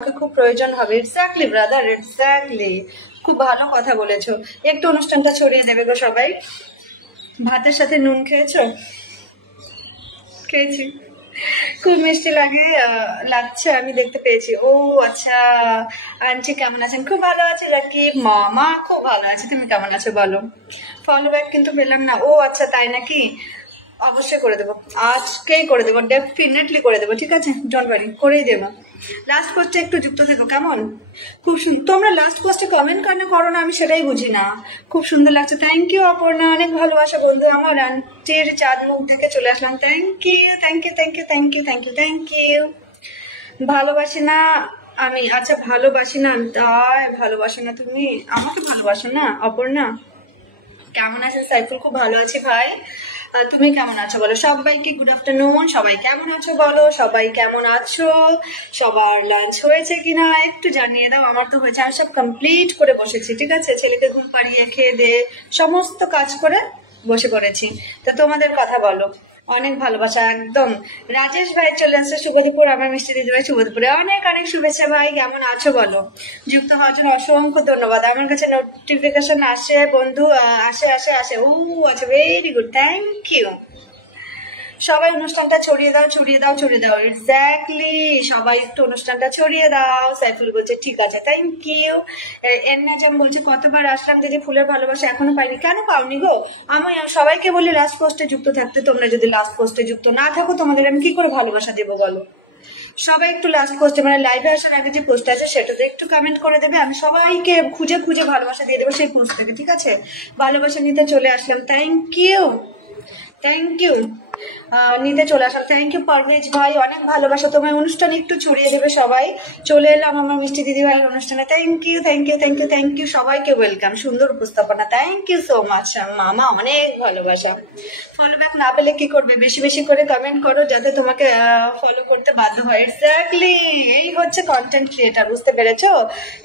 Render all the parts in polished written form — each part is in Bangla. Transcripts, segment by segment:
খুব প্রয়োজন হবে। এক্স্যাক্টলি ব্রাদার, এক্স্যাক্টলি, খুব ভালো কথা বলেছো। একটু অনুষ্ঠানটা ছড়িয়ে দেবে গো সবাই। ভাতের সাথে নুন খেয়েছো? খেয়েছি, খুব মিষ্টি লাগছে, আমি দেখতে পেয়েছি। ও আচ্ছা, আন্টি কেমন আছেন? খুব ভালো আছে রাকিব। মামা খুব ভালো আছে, তুমি কেমন আছো বলো? ফলো ব্যাক কিন্তু পেলাম না। ও আচ্ছা, তাই নাকি? অবশ্যই করে দেবো, আজকেই করে দেবো, ডেফিনেটলি করে দেবো, ঠিক আছে, ডোন্ট ওয়ারি, করেই দেবো। লাস্ট পোস্টে একটু যুক্ত থেকো কেমন? খুব সুন্দর। তোমরা লাস্ট পোস্টে কমেন্ট কেন করো না, আমি সেটাই বুঝি না। খুব সুন্দর লাগছে, থ্যাংক ইউ অপর্ণা, অনেক ভালোবাসা বন্ধু আমার। আন্টির চাঁদ মুখ থেকে চলে আসলাম, thank you, thank you, thank you, thank you, thank you, thank you. ভালোবাসি না আমি, আচ্ছা ভালোবাসি না, তাই ভালোবাসো না তুমি আমাকে? ভালোবাসো না অপর্ণা? কেমন আছেন সাইফুল? খুব ভালো আছি ভাই, তুমি কেমন আছো বলো? সবাইকে গুড আফটারনুন, সবাই কেমন আছো বলো? সবাই কেমন আছো? সবার লাঞ্চ হয়েছে কিনা একটু জানিয়ে দাও। আমার তো হয়েছে, আমি সব কমপ্লিট করে বসেছি, ঠিক আছে, ছেলেকে ঘুম পাড়িয়ে খেয়ে দিয়ে সমস্ত কাজ করে বসে পড়েছি। তো তোমাদের কথা বলো। অনেক ভালোবাসা একদম। রাজেশ ভাই চলে আসছে শুভ দুপুর, আমার মিষ্টি দিদি ভাই শুভ দুপুরে অনেক অনেক শুভেচ্ছা ভাই, কেমন আছো বলো? যুক্ত হওয়ার জন্য অসংখ্য ধন্যবাদ। আমার কাছে নোটিফিকেশন আসে বন্ধু, আসে আসে আসে, ও আচ্ছা, ভেরি গুড, থ্যাংক ইউ। সবাই অনুষ্ঠানটা ছড়িয়ে দাও, ছড়িয়ে দাও, ছড়িয়ে দাও, এক্স্যাক্টলি, সবাই একটু অনুষ্ঠানটা ছড়িয়ে দাও। সাইফুল বলছে ঠিক আছে, থ্যাংক ইউ। এন্নাজাম বলছে কতবার আসলাম দিদি, ফুলের ভালোবাসা এখনো পাইনি। কেন পাওনি গো? আমি সবাইকে বলি লাস্ট পোস্টে যুক্ত থাকতে, তোমরা যদি লাস্ট পোস্টে যুক্ত না থাকো, তোমাদের আমি কি করে ভালোবাসা দেবো বলো? সবাই একটু লাস্ট পোস্টে, মানে লাইভে আসার আগে যে পোস্ট আছে সেটাতে একটু কমেন্ট করে দেবে, আমি সবাইকে খুঁজে খুঁজে ভালোবাসা দিয়ে দেবো সেই পোস্ট থেকে, ঠিক আছে? ভালোবাসা নিতে চলে আসলাম, থ্যাংক ইউ, থ্যাংক ইউ। নিতে চলে আসলাম, থ্যাংক ইউ পারভেজ ভাই, অনেক ভালোবাসা। তোমার অনুষ্ঠানে একটু ছড়িয়ে দেবে সবাই। চলে এলাম আমার মিষ্টি দিদি ভাইয়ের অনুষ্ঠানে, thank you, thank you, thank you, thank you, সবাইকে ওয়েলকাম। সুন্দর উপস্থাপনা, থ্যাংক ইউ সো মাচ মামা, অনেক ভালোবাসা। ফলো ব্যাক না পেলে কি করবে? বেশি বেশি করে কমেন্ট করো যাতে তোমাকে ফলো করতে বাধ্য হয়। এক্স্যাক্টলি, এই হচ্ছে কন্টেন্ট ক্রিয়েটার, বুঝতে পেরেছো?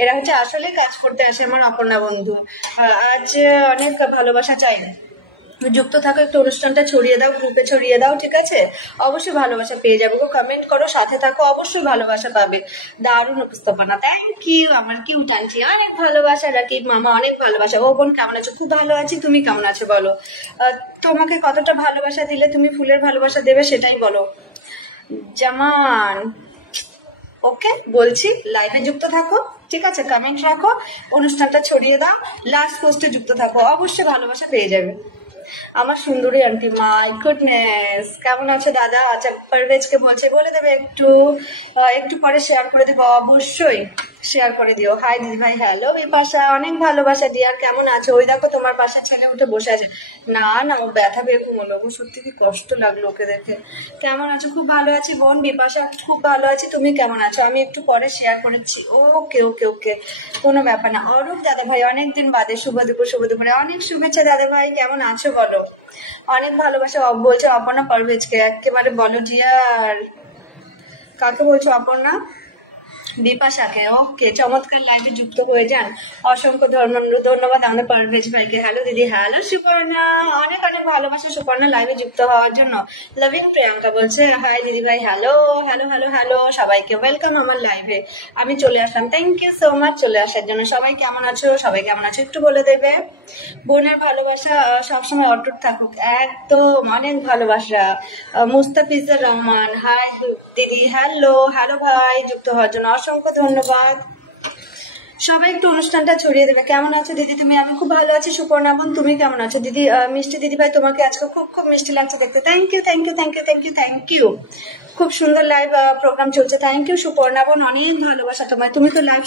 এরা হচ্ছে আসলে কাজ করতে আসে আমার অপর্ণা বন্ধু। আজ অনেক ভালোবাসা চাই, যুক্ত থাকো, একটু অনুষ্ঠানটা ছড়িয়ে দাও, গ্রুপে ছড়িয়ে দাও, ঠিক আছে? অবশ্যই ভালোবাসা পেয়ে যাবে গো, কমেন্ট করো, সাথে থাকো, অবশ্যই ভালোবাসা পাবে। দারুণ উপস্থাপনা, থ্যাংক ইউ আমার কিউট আন্টি, অনেক ভালোবাসা। রাকিব মামা অনেক ভালোবাসা। ও বোন কেমন আছো? খুব ভালো আছি, তুমি কেমন আছো বলো? তোমাকে কতটা ভালোবাসা দিলে তুমি ফুলের ভালোবাসা দেবে সেটাই বলো। জামান, ওকে বলছি, লাইভে যুক্ত থাকো, ঠিক আছে, কমেন্ট রাখো, অনুষ্ঠানটা ছড়িয়ে দাও, লাস্ট পোস্টে যুক্ত থাকো, অবশ্যই ভালোবাসা পেয়ে যাবে। আমার সুন্দরী আন্টি, মাই গুডনেস, কেমন আছে দাদা? আচ্ছা, পারভেজকে বলছে বলে দেবে একটু, একটু পরে শেয়ার করে দেবো, অবশ্যই শেয়ার করে দিও। হাই দিদি ভাই, হ্যালো বিপাশা, অনেক ভালোবাসা ডিয়ার, কেমন আছো? ওই দেখো তোমার পাশে ছেলে উঠে বসে আছে। না না, ও ব্যথা বের কমলো গো, সত্যি কি কষ্ট লাগলো ওকে দেখে। কেমন আছো? খুব ভালো আছি বোন বিপাশা, খুব ভালো আছি, তুমি কেমন আছো? আমি একটু পরে শেয়ার করেছি। ওকে ওকে ওকে, কোনো ব্যাপার না। অরূপ দাদা ভাই, অনেকদিন বাদে, শুভ দুপুর, শুভ দুপুরে অনেক শুভেচ্ছা দাদা ভাই, কেমন আছো বলো? অনেক ভালোবাসা বলছে অপর্ণা পারভেজকে, একেবারে বলো ডিয়ার। কাকে বলছো অপর্ণা? বিপাশাকে, ওকে, চমৎকার লাইভে যুক্ত হয়ে যান, অসংখ্য ধন্যবাদ আমাদের পারভেজ ভাইকে। হ্যালো দিদি, হ্যালো সুপর্ণা, অনেক অনেক ভালোবাসা সুপর্ণা লাইভে যুক্ত হওয়ার জন্য। লাভিং প্রিয়াঙ্কা বলছে হাই দিদি ভাই, হ্যালো হ্যালো হ্যালো হ্যালো, সবাইকে ওয়েলকাম আমার লাইভে, আমি চলে আসলাম, থ্যাংক ইউ সো মাচ চলে আসার জন্য। সবাই কেমন আছো? সবাই কেমন আছো একটু বলে দেবে। বোনের ভালোবাসা সবসময় অটুট থাকুক, একদম, অনেক ভালোবাসা। মুস্তাফিজুর রহমান, হাই দিদি, হ্যালো হ্যালো ভাই, যুক্ত হওয়ার জন্য অসংখ্য ধন্যবাদ। সবাই একটু অনুষ্ঠানটা ছড়িয়ে দেবে। কেমন আছো দিদি তুমি? আমি খুব ভালো আছি সুপর্ণা বোন, তুমি কেমন আছো দিদি? মিষ্টি দিদি ভাই, তোমাকে আজকে খুব খুব মিষ্টি লাগছে দেখতে, thank you, thank you, thank you, thank you, thank you. খুব সুন্দর লাইভ প্রোগ্রাম চলছে, থ্যাংক ইউ সুপর্ণা বোন, অনেক ভালোবাসা তোমায়। তুমি তো লাইভ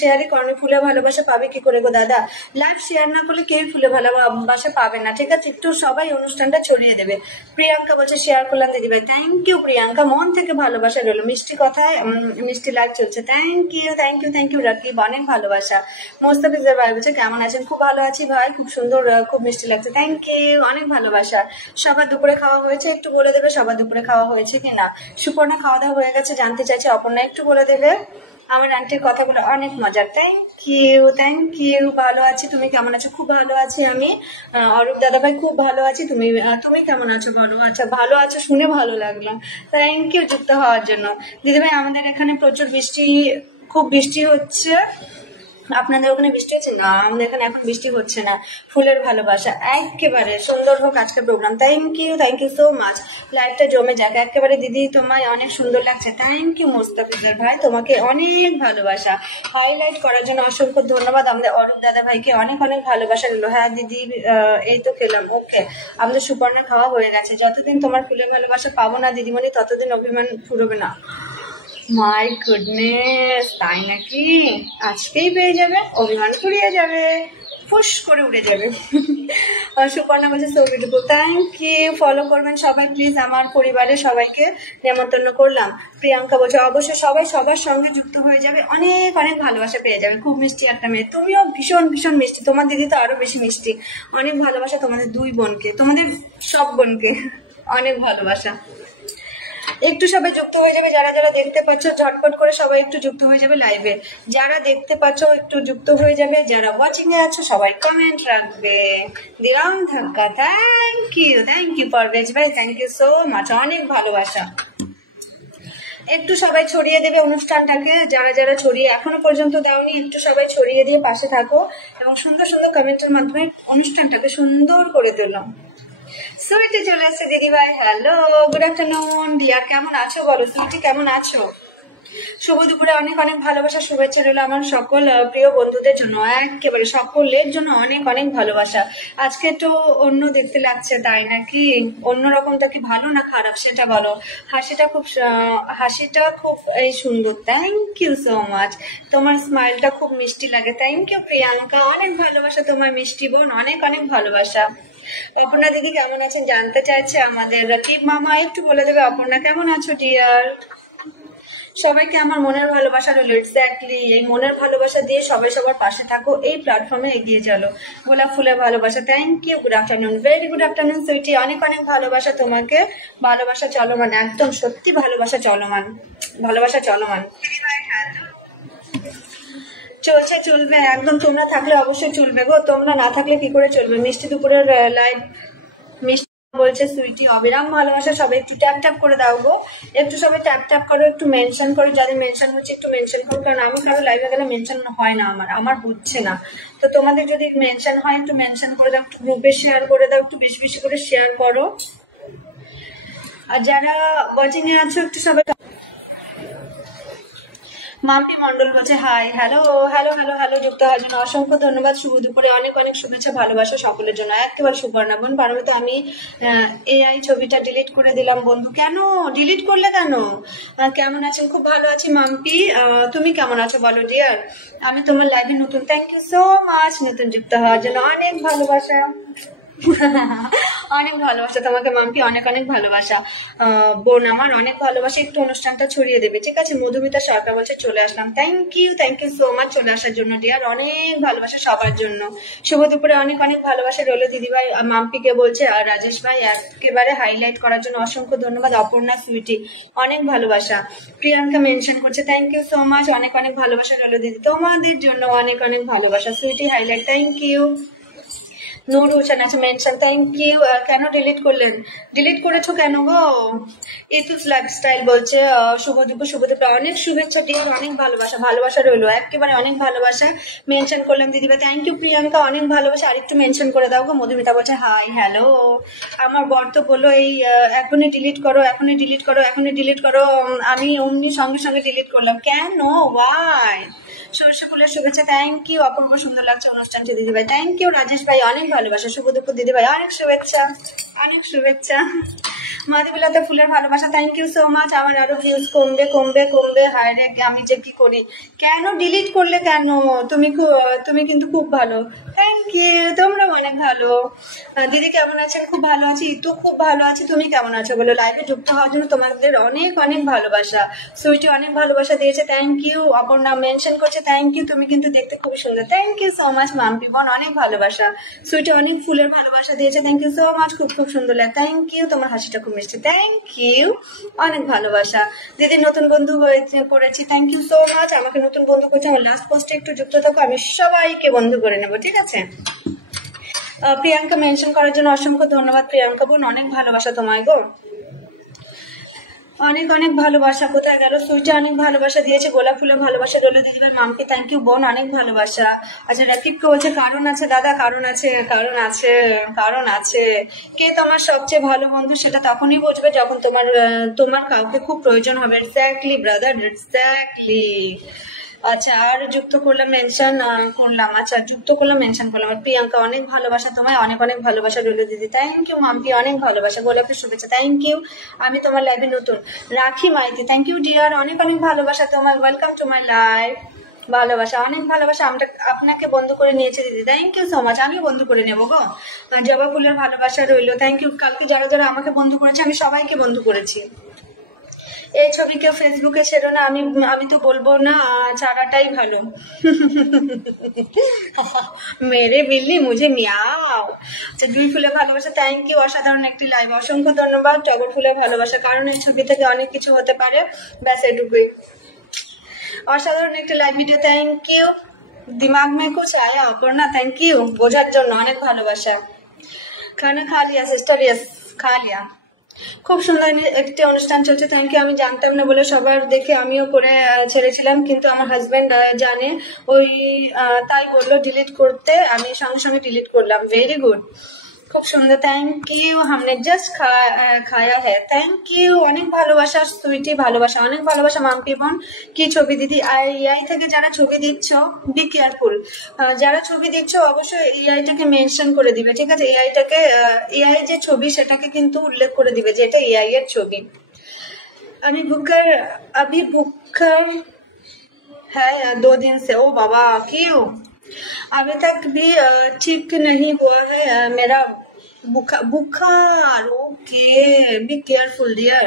শেয়ারই করনি, ফুলে ভালোবাসা পাবে কি করে গো দাদা? লাইভ শেয়ার না করলে কেউ ফুলে ভালোবাসা পাবে না, ঠিক আছে? একটু সবাই অনুষ্ঠানটা ছড়িয়ে দেবে। প্রিয়াঙ্কা বলছে শেয়ার করলাম দিদি ভাই, থ্যাংক ইউ প্রিয়াঙ্কা, মন থেকে ভালোবাসা রইলো, মিষ্টি কথায় মিষ্টি লাইভ চলছে, thank you, thank you, thank you Rakib, অনেক ভালোবাসা। মোস্তাফিজুর ভাই বলছে কেমন আছেন? খুব ভালো আছি ভাই, খুব সুন্দর, খুব মিষ্টি লাগছে, থ্যাংক ইউ, অনেক ভালোবাসা। সবার দুপুরে খাওয়া হয়েছে? একটু বলে দেবে সবার দুপুরে খাওয়া হয়েছে কিনা। সুপর্ণা খাওয়া দাওয়া হয়ে গেছে জানতে চাইছে, অপর্ণা একটু বলে দেবে। আমার আন্টির কথাগুলো অনেক মজার। Thank you. ভালো আছি, তুমি কেমন আছো? খুব ভালো আছি আমি। অরূপ দাদা ভাই খুব ভালো আছি। তুমি কেমন আছো বলো? আচ্ছা, ভালো আছো শুনে ভালো লাগলো। থ্যাংক ইউ যুক্ত হওয়ার জন্য। দিদিভাই আমাদের এখানে প্রচুর খুব বৃষ্টি হচ্ছে। আপনাদের ওখানে বৃষ্টি হচ্ছে? না, আমাদের এখানে এখন বৃষ্টি হচ্ছে না। ফুলের ভালোবাসা একেবারে সুন্দর হোক আজকের program. Thank you so much. লাইভটা জমে যাক একেবারে। দিদি তোমায় অনেক সুন্দর লাগছে। থ্যাংক ইউ মোস্তাফিজুর ভাই, তোমাকে অনেক ভালোবাসা। হাইলাইট করার জন্য অসংখ্য ধন্যবাদ। আমাদের অরূপ দাদা ভাইকে অনেক অনেক ভালোবাসা রইলো। হ্যাঁ দিদি, এই তো খেলাম। ওকে, আমাদের সুপর্ণা খাওয়া হয়ে গেছে। যতদিন তোমার ফুলের ভালোবাসা পাবো না দিদিমণি, ততদিন অভিমান ফুরবে না। মাই গুডনেস, তাই নাকি? আজকেই পেয়ে যাবে, অভিমান ফুরিয়ে যাবে, ফুস করে উড়ে যাবে। সুপর্ণা বলছে so beautiful. Thank you. Follow করবেন সবাই প্লিজ। আমার পরিবারের সবাইকে নেমন্তন্ন করলাম। প্রিয়াঙ্কা বলছে অবশ্যই সবাই সবার সঙ্গে যুক্ত হয়ে যাবে, অনেক অনেক ভালোবাসা পেয়ে যাবে। খুব মিষ্টি একটা মেয়ে, তুমিও ভীষণ ভীষণ মিষ্টি। তোমার দিদি তো আরো বেশি মিষ্টি। অনেক ভালোবাসা তোমাদের দুই বোনকে, তোমাদের সব বোনকে অনেক ভালোবাসা। একটু সবাই যুক্ত হয়ে যাবে, যারা যারা দেখতে পাচ্ছ ঝটপট করে সবাই একটু যুক্ত হয়ে যাবে লাইভে। যারা দেখতে পাচ্ছ একটু যুক্ত হয়ে যাবে, যারা ওয়াচিং এ আছো সবাই কমেন্ট রাখবে। দিলাম ধাক্কা। থ্যাংক ইউ পারভেজ ভাই, থ্যাংক ইউ সো মাচ। অনেক ভালোবাসা। একটু সবাই ছড়িয়ে দেবে অনুষ্ঠানটাকে, যারা যারা ছড়িয়ে এখনো পর্যন্ত দাওনি একটু সবাই ছড়িয়ে দিয়ে পাশে থাকো এবং সুন্দর সুন্দর কমেন্টের মাধ্যমে অনুষ্ঠানটাকে সুন্দর করে তোলো। সুইটি চলে আসছে দিদিভাই। হ্যালো, গুড আফটারনুন ডিয়ার, কেমন আছো বলো? সুইটি কেমন আছো? শুভ দুপুরে অনেক অনেক ভালোবাসা, শুভেচ্ছা রইল আমার সকল প্রিয় বন্ধুদের জন্য, একেবারে সকলের জন্য অনেক অনেক ভালোবাসা। আজকে তো অন্য দেখতে লাগছে, তাই নাকি? অন্যরকমটা কি ভালো না খারাপ সেটা বলো। হাসিটা খুব এই সুন্দর। Thank you so much. তোমার স্মাইলটা খুব মিষ্টি লাগে। থ্যাংক ইউ প্রিয়াঙ্কা, অনেক ভালোবাসা তোমার মিষ্টি বোন, অনেক অনেক ভালোবাসা। অপর্ণা দিদি কেমন আছেন জানতে চাইছে আমাদের রাকিব মামা, একটু বলে দেবে অপর্ণা কেমন আছো ডিয়ার? সবাইকে আমার মনের ভালোবাসা রইল। এক্স্যাক্টলি, এই মনের ভালোবাসা দিয়ে সবাই সবার পাশে থাকো, এই প্ল্যাটফর্মে এগিয়ে চলো। গোলাপ ফুলের ভালোবাসা। Thank you. Good afternoon, very good afternoon sweetie, অনেক অনেক ভালোবাসা তোমাকে। ভালোবাসা চলমান, একদম সত্যি ভালোবাসা চলমান, ভালোবাসা চলমান। চলছে, চলবে একদম। তোমরা থাকলে অবশ্যই চলবে গো, তোমরা না থাকলে কি করে চলবে? মিষ্টি দুপুরের লাইভ মিষ্টি বলছে সুইটি অবিরাম ভালোবাসা। সবাই একটু ট্যাপ ট্যাপ করে দাও গো, একটু সবাই ট্যাপ ট্যাপ করো, একটু মেনশন করো, যাদের মেনশন হচ্ছে একটু মেনশন করো, কারণ আমি কারো লাইভে গেলে মেনশন হয় না, আমার হচ্ছে না। তো তোমাদের যদি মেনশন হয় একটু মেনশন করে দাও, একটু গ্রুপে শেয়ার করে দাও, একটু বেশি বেশি করে শেয়ার করো। আর যারা ওয়াচিং এ আছো একটু সবাই। মাম্পি মন্ডল বলছে hi. Hello hello hello hello, যুক্ত হওয়ার জন্য অসংখ্য ধন্যবাদ। শুভ দুপুরে অনেক অনেক শুভেচ্ছা ভালোবাসা সকলের জন্য। একেবারে সুপর্ণা বোন, পারবে তো আমি এআই ছবিটা ডিলিট করে দিলাম বন্ধু। কেন ডিলিট করলে কেন? কেমন আছেন? খুব ভালো আছি মাম্পি, তুমি কেমন আছো বলো ডিয়ার? আমি তোমার লাইভে নতুন। থ্যাংক ইউ সো মাচ নতুন যুক্ত হওয়ার জন্য, অনেক ভালোবাসা। অনেক ভালোবাসা তোমাকে মাম্পি, অনেক অনেক ভালোবাসা বোন আমার, অনেক ভালোবাসা। একটু অনুষ্ঠানটা ছড়িয়ে দেবে, ঠিক আছে? মধুমিতা সরকার বলছে চলে আসলাম। থ্যাংক ইউ সো মাচ চলে আসার জন্য ডিয়ার, অনেক ভালোবাসা সবার জন্য। শুভ দুপুরে অনেক অনেক ভালোবাসা রইলো দিদিভাই। মাম্পিকে বলছে আর রাজেশ ভাই একেবারে হাইলাইট করার জন্য অসংখ্য ধন্যবাদ। অপর্ণা সুইটি অনেক ভালোবাসা। প্রিয়াঙ্কা মেনশন করছে থ্যাংক ইউ সো মাচ, অনেক অনেক ভালোবাসা রইলো দিদি তোমাদের জন্য, অনেক অনেক ভালোবাসা। Sweety highlight, thank you. Noor Hossain আছে মেনশন, থ্যাংক ইউ। কেন ডিলিট করলেন? ডিলিট করেছো কেন গো? ইতুস লাইফস্টাইল বলছে শুভ দুপুর অনেক শুভেচ্ছা ডিয়ার, অনেক ভালোবাসা, ভালোবাসা রইলো একেবারে, অনেক ভালোবাসা। মেনশন করলাম দিদিভাই, থ্যাংক ইউ প্রিয়াঙ্কা, অনেক ভালোবাসা। আরেকটু মেনশন করে দাও গো। মধুমিতা বলছে হাই হ্যালো। আমার বর তো বললো এই এখনই ডিলিট করো, এখনই ডিলিট করো, এখনই ডিলিট করো। আমি অমনি সঙ্গে সঙ্গে ডিলিট করলাম। কেন? ওয়াই? সরষে ফুলের শুভেচ্ছা, থ্যাংক ইউ। অপূর্ব সুন্দর লাগছে অনুষ্ঠানটি দিদিভাই, থ্যাংক ইউ। রাজেশ ভাই অনেক ভালোবাসা। শুভ দুপুর দিদিভাই, অনেক শুভেচ্ছা, অনেক শুভেচ্ছা। মাধবীলতা ফুলের ভালোবাসা, থ্যাংক ইউ সো মাচ। আমার আরো ভিউজ কমবে কমবে কমবে, হায় রে আমি যে কি করি। কেন ডিলিট করলে কেন? তুমি কিন্তু খুব ভালো, থ্যাংক ইউ। তোমরা অনেক ভালো। দিদি কেমন আছেন? খুব ভালো আছি। ইতু খুব ভালো আছে। তুমি কেমন আছো বলো? লাইভে যুক্ত হওয়ার জন্য তোমাদের অনেক অনেক ভালোবাসা। সুইটি অনেক ভালোবাসা দিয়েছে, থ্যাংক ইউ। অপর্ণা মেনশন করছে থ্যাংক ইউ। তুমি কিন্তু দেখতে খুবই সুন্দর। Thank you so much Mampi বোন, অনেক ভালোবাসা। সুইটে অনেক ফুলের ভালোবাসা দিয়েছে, থ্যাংক ইউ সো মাচ। খুব খুব সুন্দর লাগে, থ্যাংক ইউ। তোমার হাসিটা খুব মিষ্টি, থ্যাংক ইউ, অনেক ভালোবাসা। দিদি নতুন বন্ধু করেছি, থ্যাংক ইউ সো মাচ। আমাকে নতুন বন্ধু করছে, আমার লাস্ট পোস্টে একটু যুক্ত থাকো, আমি সবাইকে বন্ধু করে নেবো, ঠিক আছে? প্রিয়াঙ্কা মেনশন করার জন্য অসংখ্য ধন্যবাদ প্রিয়াঙ্কা বোন, অনেক ভালোবাসা তোমায় গো, অনেক অনেক ভালোবাসা। কোথায় গেল সুইটা, অনেক ভালোবাসা দিয়েছে, গোলাপ ফুলের ভালোবাসা রইল দিদিভাই মাম্পি, থ্যাংক ইউ বোন, অনেক ভালোবাসা। আচ্ছা রাকিবকে বলছে কারণ আছে দাদা, কারণ আছে, কারণ আছে, কারণ আছে। কে তোমার সবচেয়ে ভালো বন্ধু সেটা তখনই বুঝবে যখন তোমার তোমার কাউকে খুব প্রয়োজন হবে। Exactly brother, exactly. আচ্ছা আর যুক্ত করলাম, মেনশন করলাম, আচ্ছা যুক্ত করলাম, মেনশন করলাম। প্রিয়াঙ্কা অনেক ভালোবাসা তোমায়, অনেক অনেক ভালোবাসা রইল দিদি, থ্যাংক ইউ। মাম্পি অনেক ভালোবাসা, গোলাপের শুভেচ্ছা, থ্যাংক ইউ। আমি তোমার লাইভে নতুন, রাখি মাইতি, থ্যাংক ইউ ডিয়ার, অনেক অনেক ভালোবাসা তোমায়, ওয়েলকাম টু মাই লাইভ, ভালোবাসা, অনেক ভালোবাসা। আমরা আপনাকে বন্ধ করে নিয়েছি দিদি, থ্যাংক ইউ সো মাচ। আমি বন্ধ করে নেবো গো। জবা ফুলের ভালোবাসা রইল, থ্যাংক ইউ। কালকে যারা যারা আমাকে বন্ধ করেছে আমি সবাইকে বন্ধ করেছি। এই ছবি কেউ ফেসবুকে ছেড়ো না, আমি আমি তো বলবো না, চারাটাই ভালো। মেরে বিল্লি মুঝে মিয়াও। আচ্ছা দুই ফুলে ভালোবাসা, থ্যাংক ইউ, অসাধারণ একটি লাইভ, অসংখ্য ধন্যবাদ। টগর ফুলে ভালোবাসা, কারণ এই ছবি থেকে অনেক কিছু হতে পারে, ব্যাস এটুকুই। অসাধারণ একটি লাইভ ভিডিও, থ্যাংক ইউ। দিমাগ মে কুছ আয়া অপর্ণা, থ্যাংক ইউ বোঝার জন্য, অনেক ভালোবাসা। খানা খা লিয়া সিস্টার, ইয়েস খা লিয়া। খুব সুন্দর একটি অনুষ্ঠান চলছে, থ্যাংক ইউ। আমি জানতাম না বলে সবার দেখে আমিও করে ছেড়েছিলাম, কিন্তু আমার হাজবেন্ড জানে, ওই তাই বললো ডিলিট করতে, আমি সঙ্গে সঙ্গে ডিলিট করলাম। ভেরি গুড, খুব সুন্দর, থ্যাংক ইউ। हमने জাস্ট খায়া হ্যাঁ, থ্যাংক ইউ, অনেক ভালোবাসা সুইটি, ভালোবাসা, অনেক ভালোবাসা। মাম্পি বোন কি ছবি দিদি, এআই থেকে যারা ছবি দিচ্ছ বি কেয়ারফুল, যারা ছবি দিচ্ছ অবশ্যই এআইটাকে মেনশন করে দিবে, ঠিক আছে? এআইটাকে, এআই যে ছবি সেটাকে কিন্তু উল্লেখ করে দিবে যে এটা এআই এর ছবি। আমি भूखर है 2 दिन से, ओ बाबा क्यों? अभी तक भी ठीक नहीं हुआ है मेरा बुखार। Okay, be careful dear.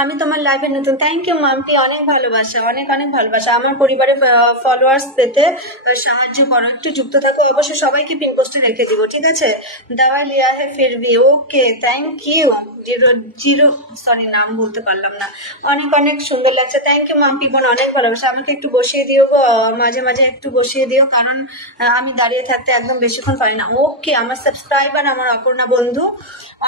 আমি তোমার লাইভে নতুন, থ্যাংক ইউ মাম্পি, অনেক ভালোবাসা, অনেক অনেক ভালোবাসা। আমার পরিবারে ফলোয়ার্স পেতে সাহায্য করো, একটু যুক্ত থাকো, অবশ্যই সবাইকে পিন পোস্টে রেখে দিব, ঠিক আছে? দাওয়া লিয়া হে ফির ভি, okay thank you. Zero zero, sorry নাম বলতে পারলাম না। অনেক অনেক সুন্দর লাগছে, থ্যাংক ইউ মাম্পি বোন, অনেক ভালোবাসা। আমাকে একটু বসিয়ে দিও গো, মাঝে মাঝে একটু বসিয়ে দিও, কারণ আমি দাঁড়িয়ে থাকতে একদম বেশিক্ষণ পারি না। ওকে, আমার সাবস্ক্রাইবার, আমার অপর্ণা বন্ধু,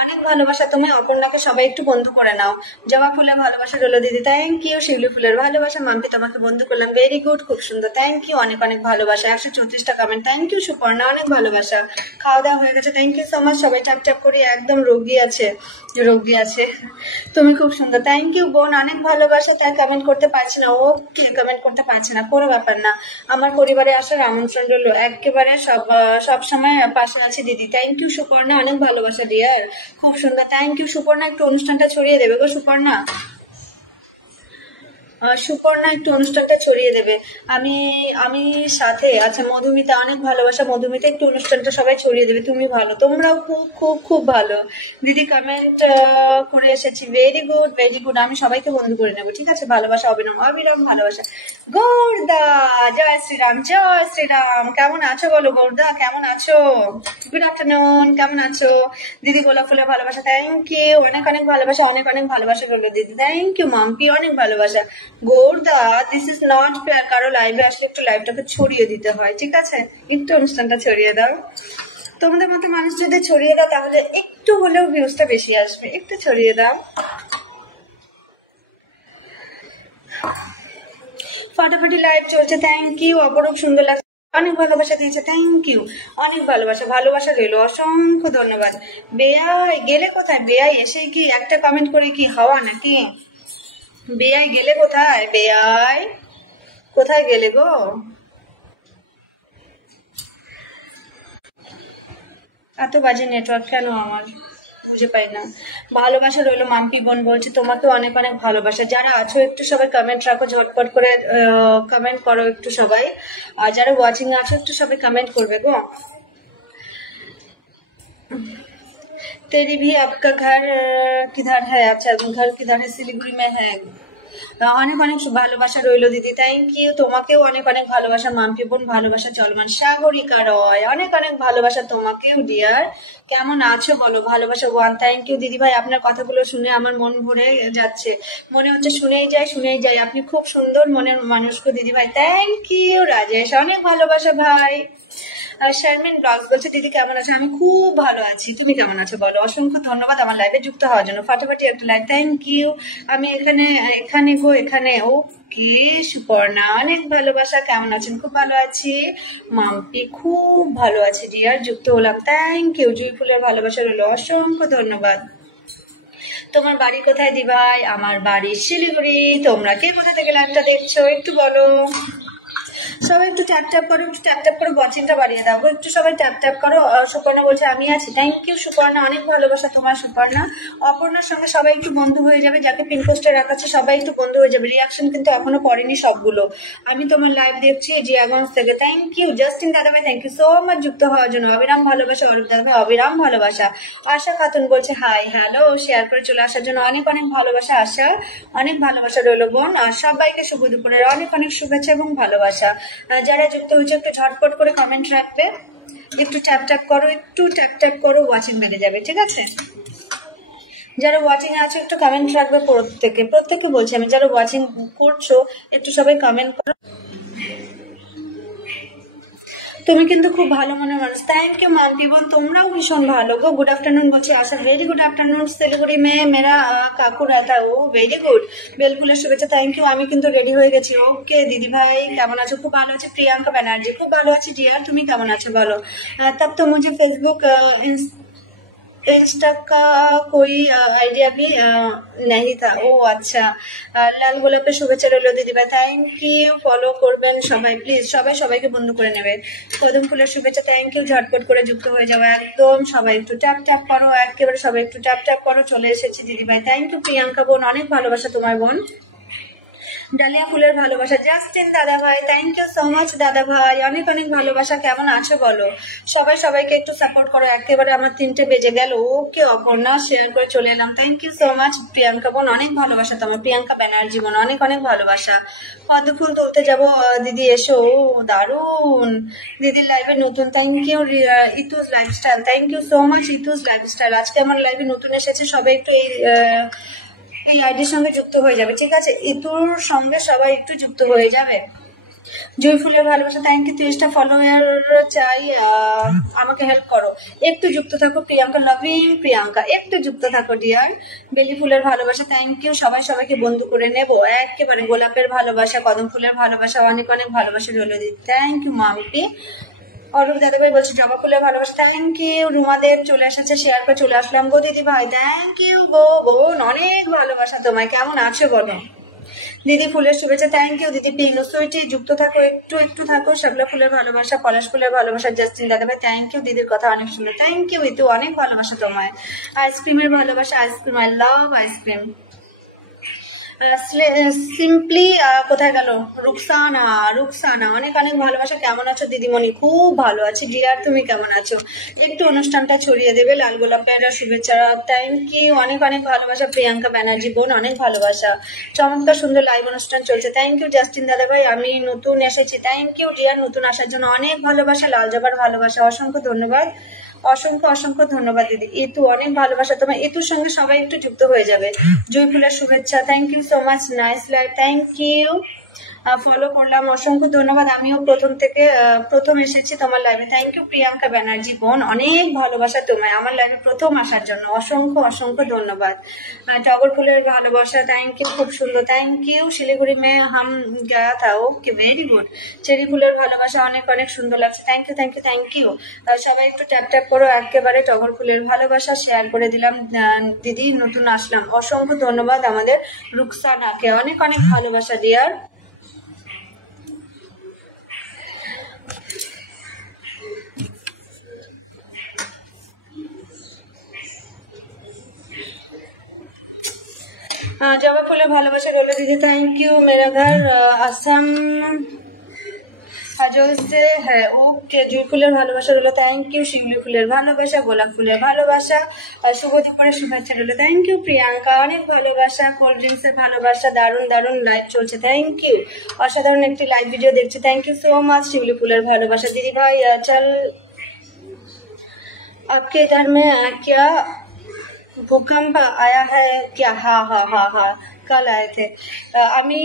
অনেক ভালোবাসা। তুমি অপর্ণাকে সবাই একটু বন্ধু করে নাও। জবা ফুলের ভালোবাসা রইল দিদি, থ্যাংক ইউ। শিউলি ফুলের ভালোবাসা, মাম্পি তোমাকে বন্ধু করলাম, ভেরি গুড, খুব সুন্দর, থ্যাংক ইউ, অনেক অনেক ভালোবাসা। 134টা কমেন্ট, থ্যাংক ইউ সুপর্ণা, অনেক ভালোবাসা। খাওয়া দাওয়া হয়ে গেছে, থ্যাংক ইউ সো মাচ। সবাই ট্যাপ ট্যাপ করি, একদম রোগী আছে, রোগী আছে। তুমি খুব সুন্দর, থ্যাংক ইউ বোন, অনেক ভালোবাসা। তাই কমেন্ট করতে পারছি না, ওকে কমেন্ট করতে পারছি না, কোনো ব্যাপার না। আমার পরিবারে আসার আমন্ত্রণ রইল, একেবারে সব সময় পাশে আছে দিদি, থ্যাংক ইউ সুপর্ণা, অনেক ভালোবাসা ডিয়ার, খুব সুন্দর, থ্যাংক ইউ সুপর্ণা। একটু অনুষ্ঠানটা ছড়িয়ে দেবে গো সুপর্ণা, সুপর্ণা একটু অনুষ্ঠানটা ছড়িয়ে দেবে। আমি আমি সাথে, আচ্ছা মধুমিতা, অনেক ভালোবাসা মধুমিতা, একটু অনুষ্ঠানটা সবাই ছড়িয়ে দেবে। তুমি ভালো, তোমরাও খুব খুব খুব ভালো। দিদি কমেন্ট করে এসেছি, ভেরি গুড ভেরি গুড। আমি সবাইকে বন্ধু করে নেবো, ঠিক আছে? ভালোবাসা, অবিরাম অবিরাম ভালোবাসা। গৌরদা, জয় শ্রীরাম, জয় শ্রীরাম। কেমন আছো বলো গৌরদা, কেমন আছো? গুড আফটারনুন, কেমন আছো? দিদি গোলাপ ফুলের ভালোবাসা, থ্যাংক ইউ, অনেক অনেক ভালোবাসা, অনেক অনেক ভালোবাসা বললো দিদি, থ্যাংক ইউ মাম্পি, অনেক ভালোবাসা। গৌরদা, দিস ইজ নট ফেয়ার, কারো লাইভে আসলে একটু লাইভটাকে ছড়িয়ে দিতে হয়, ঠিক আছে? একটু অনুষ্ঠানটা ছড়িয়ে দাও। তোমাদের মতো মানুষ যদি ছড়িয়ে দাও তাহলে একটু হলেও ভিউজটা বেশি আসবে, একটু ছড়িয়ে দাও। ফাটাফাটি লাইভ চলছে, থ্যাংক ইউ। অপরূপ সুন্দর লাগছে, অনেক ভালোবাসা দিয়েছে, থ্যাংক ইউ, অনেক ভালোবাসা, ভালোবাসা রইল, অসংখ্য ধন্যবাদ। বেয়াই গেলে কোথায়? বেয়াই এসে কি একটা কমেন্ট করে কি হওয়া নাকি? বেয়াই গেলে কোথায়? বেয়াই কোথায় গেলে গো? এত বাজে নেটওয়ার্ক কেন আমার, বুঝে পাই না। ভালোবাসা রইলো মাম্পি বোন বলছে, তোমাকে অনেক অনেক ভালোবাসা। যারা আছো একটু সবাই কমেন্ট রাখো, ঝটপট করে কমেন্ট করো একটু সবাই। আর যারা ওয়াচিং আছো একটু সবাই কমেন্ট করবে গো। तेरी भी आपका घर किधर है? अच्छा घर किधर है? सिलीगुड़ी में है। অনেক অনেক ভালোবাসা রইলো দিদি, থ্যাংক ইউ। তোমাকেও অনেক অনেক ভালোবাসা মাম্পি বোন, ভালোবাসা চলমান। সাগরিকা রয়, অনেক অনেক ভালোবাসা তোমাকেও ডিয়ার। কেমন আছো বলো? ভালোবাসা ওয়ান, থ্যাংক ইউ দিদি ভাই। আপনার কথাগুলো শুনে আমার মন ভরে যাচ্ছে, মনে হচ্ছে শুনেই যাই। আপনি খুব সুন্দর মনের মানুষ গো দিদি ভাই, থ্যাংক ইউ। রাজেশ, অনেক ভালোবাসা ভাই। শারমিন ব্লগস বলছে দিদি কেমন আছো? আমি খুব ভালো আছি, তুমি কেমন আছো বলো? অসংখ্য ধন্যবাদ আমার লাইভে যুক্ত হওয়ার জন্য। ফাটাফাটি একটা লাইক, থ্যাংক ইউ। আমি এখানে ওকে। সুপর্ণা, অনেক ভালোবাসা, কেমন আছেন? খুব ভালো আছি। মাম্পি, খুব ভালো আছি ডিয়ার, যুক্ত হলাম, থ্যাংক ইউ। জুই ফুলের ভালোবাসা রইলো, অসংখ্য ধন্যবাদ। তোমার বাড়ি কোথায় দি ভাই? আমার বাড়ি শিলিগুড়ি। তোমরা কে কোথা থেকে লাইভটা দেখছো একটু বলো। সবাই একটু ট্যাপ করো, ওয়াচিংটা বাড়িয়ে দাও, একটু সবাই ট্যাপ করো। সুপর্ণা বলছে আমি আছি, থ্যাংক ইউ সুপর্ণা, অনেক ভালোবাসা তোমার সুপর্ণা। অপর্ণার সঙ্গে সবাই একটু বন্ধু হয়ে যাবে, যাকে পিন পোস্টে রাখাচ্ছে সবাই একটু বন্ধু হয়ে যাবে। রিয়াকশন কিন্তু এখনো পড়েনি সবগুলো। আমি তোমার লাইভ দেখছি জিয়াগঞ্জ থেকে, থ্যাংক ইউ। জাস্টিন দাদাভাই, থ্যাংক ইউ সো মাচ যুক্ত হওয়ার জন্য। অবিরাম ভালোবাসা অরূপ দাদাভাই, অবিরাম ভালোবাসা। আশা খাতুন বলছে হাই হ্যালো, শেয়ার করে চলে আসার জন্য অনেক অনেক ভালোবাসা আশা, অনেক ভালোবাসা রইল বোন। আর সবাইকে শুভ দুপুরের অনেক অনেক শুভেচ্ছা এবং ভালোবাসা। যারা যুক্ত হয়েছে একটু ঝটপট করে কমেন্ট রাখবে, একটু ট্যাপ করো, ওয়াচিং বেড়ে যাবে, ঠিক আছে? যারা ওয়াচিং আছে একটু কমেন্ট রাখবে, প্রত্যেককে বলছি আমি, যারা ওয়াচিং করছো একটু সবাই কমেন্ট করো। তুমি কিন্তু খুব ভালো মনের মানুষ, থ্যাংক ইউ মাম্পি বোন। তোমরাও ভীষণ ভালো গো। গুড আফটারনুন বলছি আশা, ভেরি গুড আফটারনুন। শিলিগুড়ি মেয়ে মেরা কাকু रहता ও ভেরি গুড। বেলফুলের শুভেচ্ছা, থ্যাংক ইউ। আমি কিন্তু রেডি হয়ে গেছি। ওকে দিদি ভাই, কেমন আছো? খুব ভালো আছে। প্রিয়াঙ্কা ব্যানার্জি, খুব ভালো আছি ডিয়ার, তুমি কেমন আছো বলো? तब तो मुझे फेसबुक इंस्टा का कोई आइडिया भी नहीं था। ও আচ্ছা। লাল গোলাপের শুভেচ্ছা রইল দিদি ভাই, থ্যাংক ইউ। ফলো করবেন সবাই প্লিজ, সবাইকে বন্ধু করে নেবে। কদম ফুলের শুভেচ্ছা, থ্যাংক ইউ। ঝটপট করে যুক্ত হয়ে যাবো একদম। সবাই একটু ট্যাপ করো, একেবারে সবাই একটু ট্যাপ করো। চলে এসেছি দিদি ভাই, থ্যাংক ইউ। প্রিয়াঙ্কা বোন, অনেক ভালোবাসা তোমার বোন। ডালিয়া ফুলের ভালোবাসা, জাস্টিন দাদা ভাই, থ্যাংক ইউ সো মাচ দাদা ভাই, অনেক অনেক ভালোবাসা। কেমন আছো বলো? সবাইকে একটু সাপোর্ট করো। একেবারে আমার 3টে বেজে গেল। ওকে অপর্ণা, শেয়ার করে চলে এলাম, thank you so much. Priyanka বোন, অনেক ভালোবাসা তোমার। প্রিয়াঙ্কা ব্যানার্জি বোন, অনেক অনেক ভালোবাসা। পদ্ম ফুল তুলতে যাবো দিদি, এসো। দারুন দিদির লাইভে নতুন, thank you. Itu's lifestyle, thank you so much Itu's lifestyle. আজকে আমার লাইভে নতুন এসেছে, সবাই একটু এই আইডির সঙ্গে যুক্ত হয়ে যাবে, ঠিক আছে? ইতুর সঙ্গে সবাই একটু যুক্ত হয়ে যাবে। জয়ফুলের ভালোবাসা, থ্যাংক ইউ। 30টা ফলোয়ার চাই, আমাকে হেল্প করো, একটু যুক্ত থাকো। প্রিয়াঙ্কা, লাভিং প্রিয়াঙ্কা, একটু যুক্ত থাকো ডিয়ার। বেলি ফুলের ভালোবাসা, থ্যাংক ইউ। সবাইকে বন্ধু করে নেবো একেবারে। গোলাপের ভালোবাসা, কদম ফুলের ভালোবাসা, অনেক অনেক ভালোবাসা রইল দিদি, থ্যাংক ইউ মাম্পি। অরূপ দাদাভাই বলছি জবা ফুলের ভালোবাসা, থ্যাংক ইউ। রুমা দেব চলে এসেছে, শেয়ার করে চলে আসলাম গো দিদি ভাই, থ্যাংক ইউ গো বোন, অনেক ভালোবাসা তোমায়। কেমন আছো বলো? দিদি ফুলের শুভেচ্ছা, থ্যাংক ইউ দিদি। পিঙ্ক সুইটি যুক্ত থাকো, একটু থাকো। শাপলা ফুলের ভালোবাসা, পলাশ ফুলের ভালোবাসা, জাস্টিন দাদাভাই, থ্যাংক ইউ। দিদির কথা অনেক সুন্দর, থ্যাংক ইউ ইতু, অনেক ভালোবাসা তোমায়। আইসক্রিমের ভালোবাসা, ice cream, I love ice cream. Simply কোথায় গেল? রুকসানা, অনেক অনেক ভালোবাসা। কেমন আছো দিদিমণি? খুব ভালো আছি ডিয়ার, তুমি কেমন আছো? একটু অনুষ্ঠানটা ছড়িয়ে দেবে লাল গোলাপের শুভেচ্ছা, থ্যাংক ইউ। অনেক অনেক ভালোবাসা প্রিয়াঙ্কা ব্যানার্জি বোন, অনেক ভালোবাসা। চমৎকার সুন্দর লাইভ অনুষ্ঠান চলছে, থ্যাংক ইউ। জাস্টিন দাদা ভাই, আমি নতুন এসেছি, থ্যাংক ইউ ডিয়ার। নতুন আসার জন্য অনেক ভালোবাসা। লাল জবার ভালোবাসা, অসংখ্য ধন্যবাদ, অসংখ্য ধন্যবাদ দিদি। ইতু, অনেক ভালোবাসা তোমার। ইতুর সঙ্গে সবাই একটু যুক্ত হয়ে যাবে। জয়ফুলের শুভেচ্ছা, thank you so much, nice live, thank you. Follow করলাম, অসংখ্য ধন্যবাদ। আমিও প্রথম এসেছি তোমার লাইভে, থ্যাংক ইউ। প্রিয়াঙ্কা ব্যানার্জি বোন, অনেক ভালোবাসা তোমায় আমার লাইভে প্রথম আসার জন্য, অসংখ্য ধন্যবাদ। টগর ফুলের ভালোবাসা, থ্যাংক ইউ, খুব সুন্দর, থ্যাংক ইউ। শিলিগুড়ি মে হাম গয়া থা, ওকে ভেরি গুড। চেরি ফুলের ভালোবাসা, অনেক অনেক সুন্দর লাগছে, থ্যাংক ইউ। সবাই একটু ট্যাপ করো একেবারে। টগর ফুলের ভালোবাসা শেয়ার করে দিলাম দিদি, নতুন আসলাম, অসংখ্য ধন্যবাদ আমাদের রুকসানাকে, অনেক অনেক ভালোবাসা ডিয়ার। জবা ফুলের ভালোবাসা রইল দিদি, থ্যাংক ইউ। মেরা ঘর আসাম হাজলসে হ্যাঁ ওকে। জুঁই ফুলের ভালোবাসা রইলো, থ্যাংক ইউ। শিউলি ফুলের ভালোবাসা, গোলাপ ফুলের ভালোবাসা, শুভ দুপুরের শুভেচ্ছা রইলো, থ্যাংক ইউ। প্রিয়াঙ্কা অনেক ভালোবাসা। কোল্ড ড্রিঙ্কস এর ভালোবাসা, দারুণ দারুণ লাইভ চলছে, থ্যাংক ইউ। অসাধারণ একটি লাইভ ভিডিও দেখছি, থ্যাংক ইউ সো মাচ। শিউলি ফুলের ভালোবাসা। দিদি ভাই চল आपके इधर में क्या भूकंप आया है क्या? हाँ हाँ हाँ हाँ কাল আয়েতে। আমি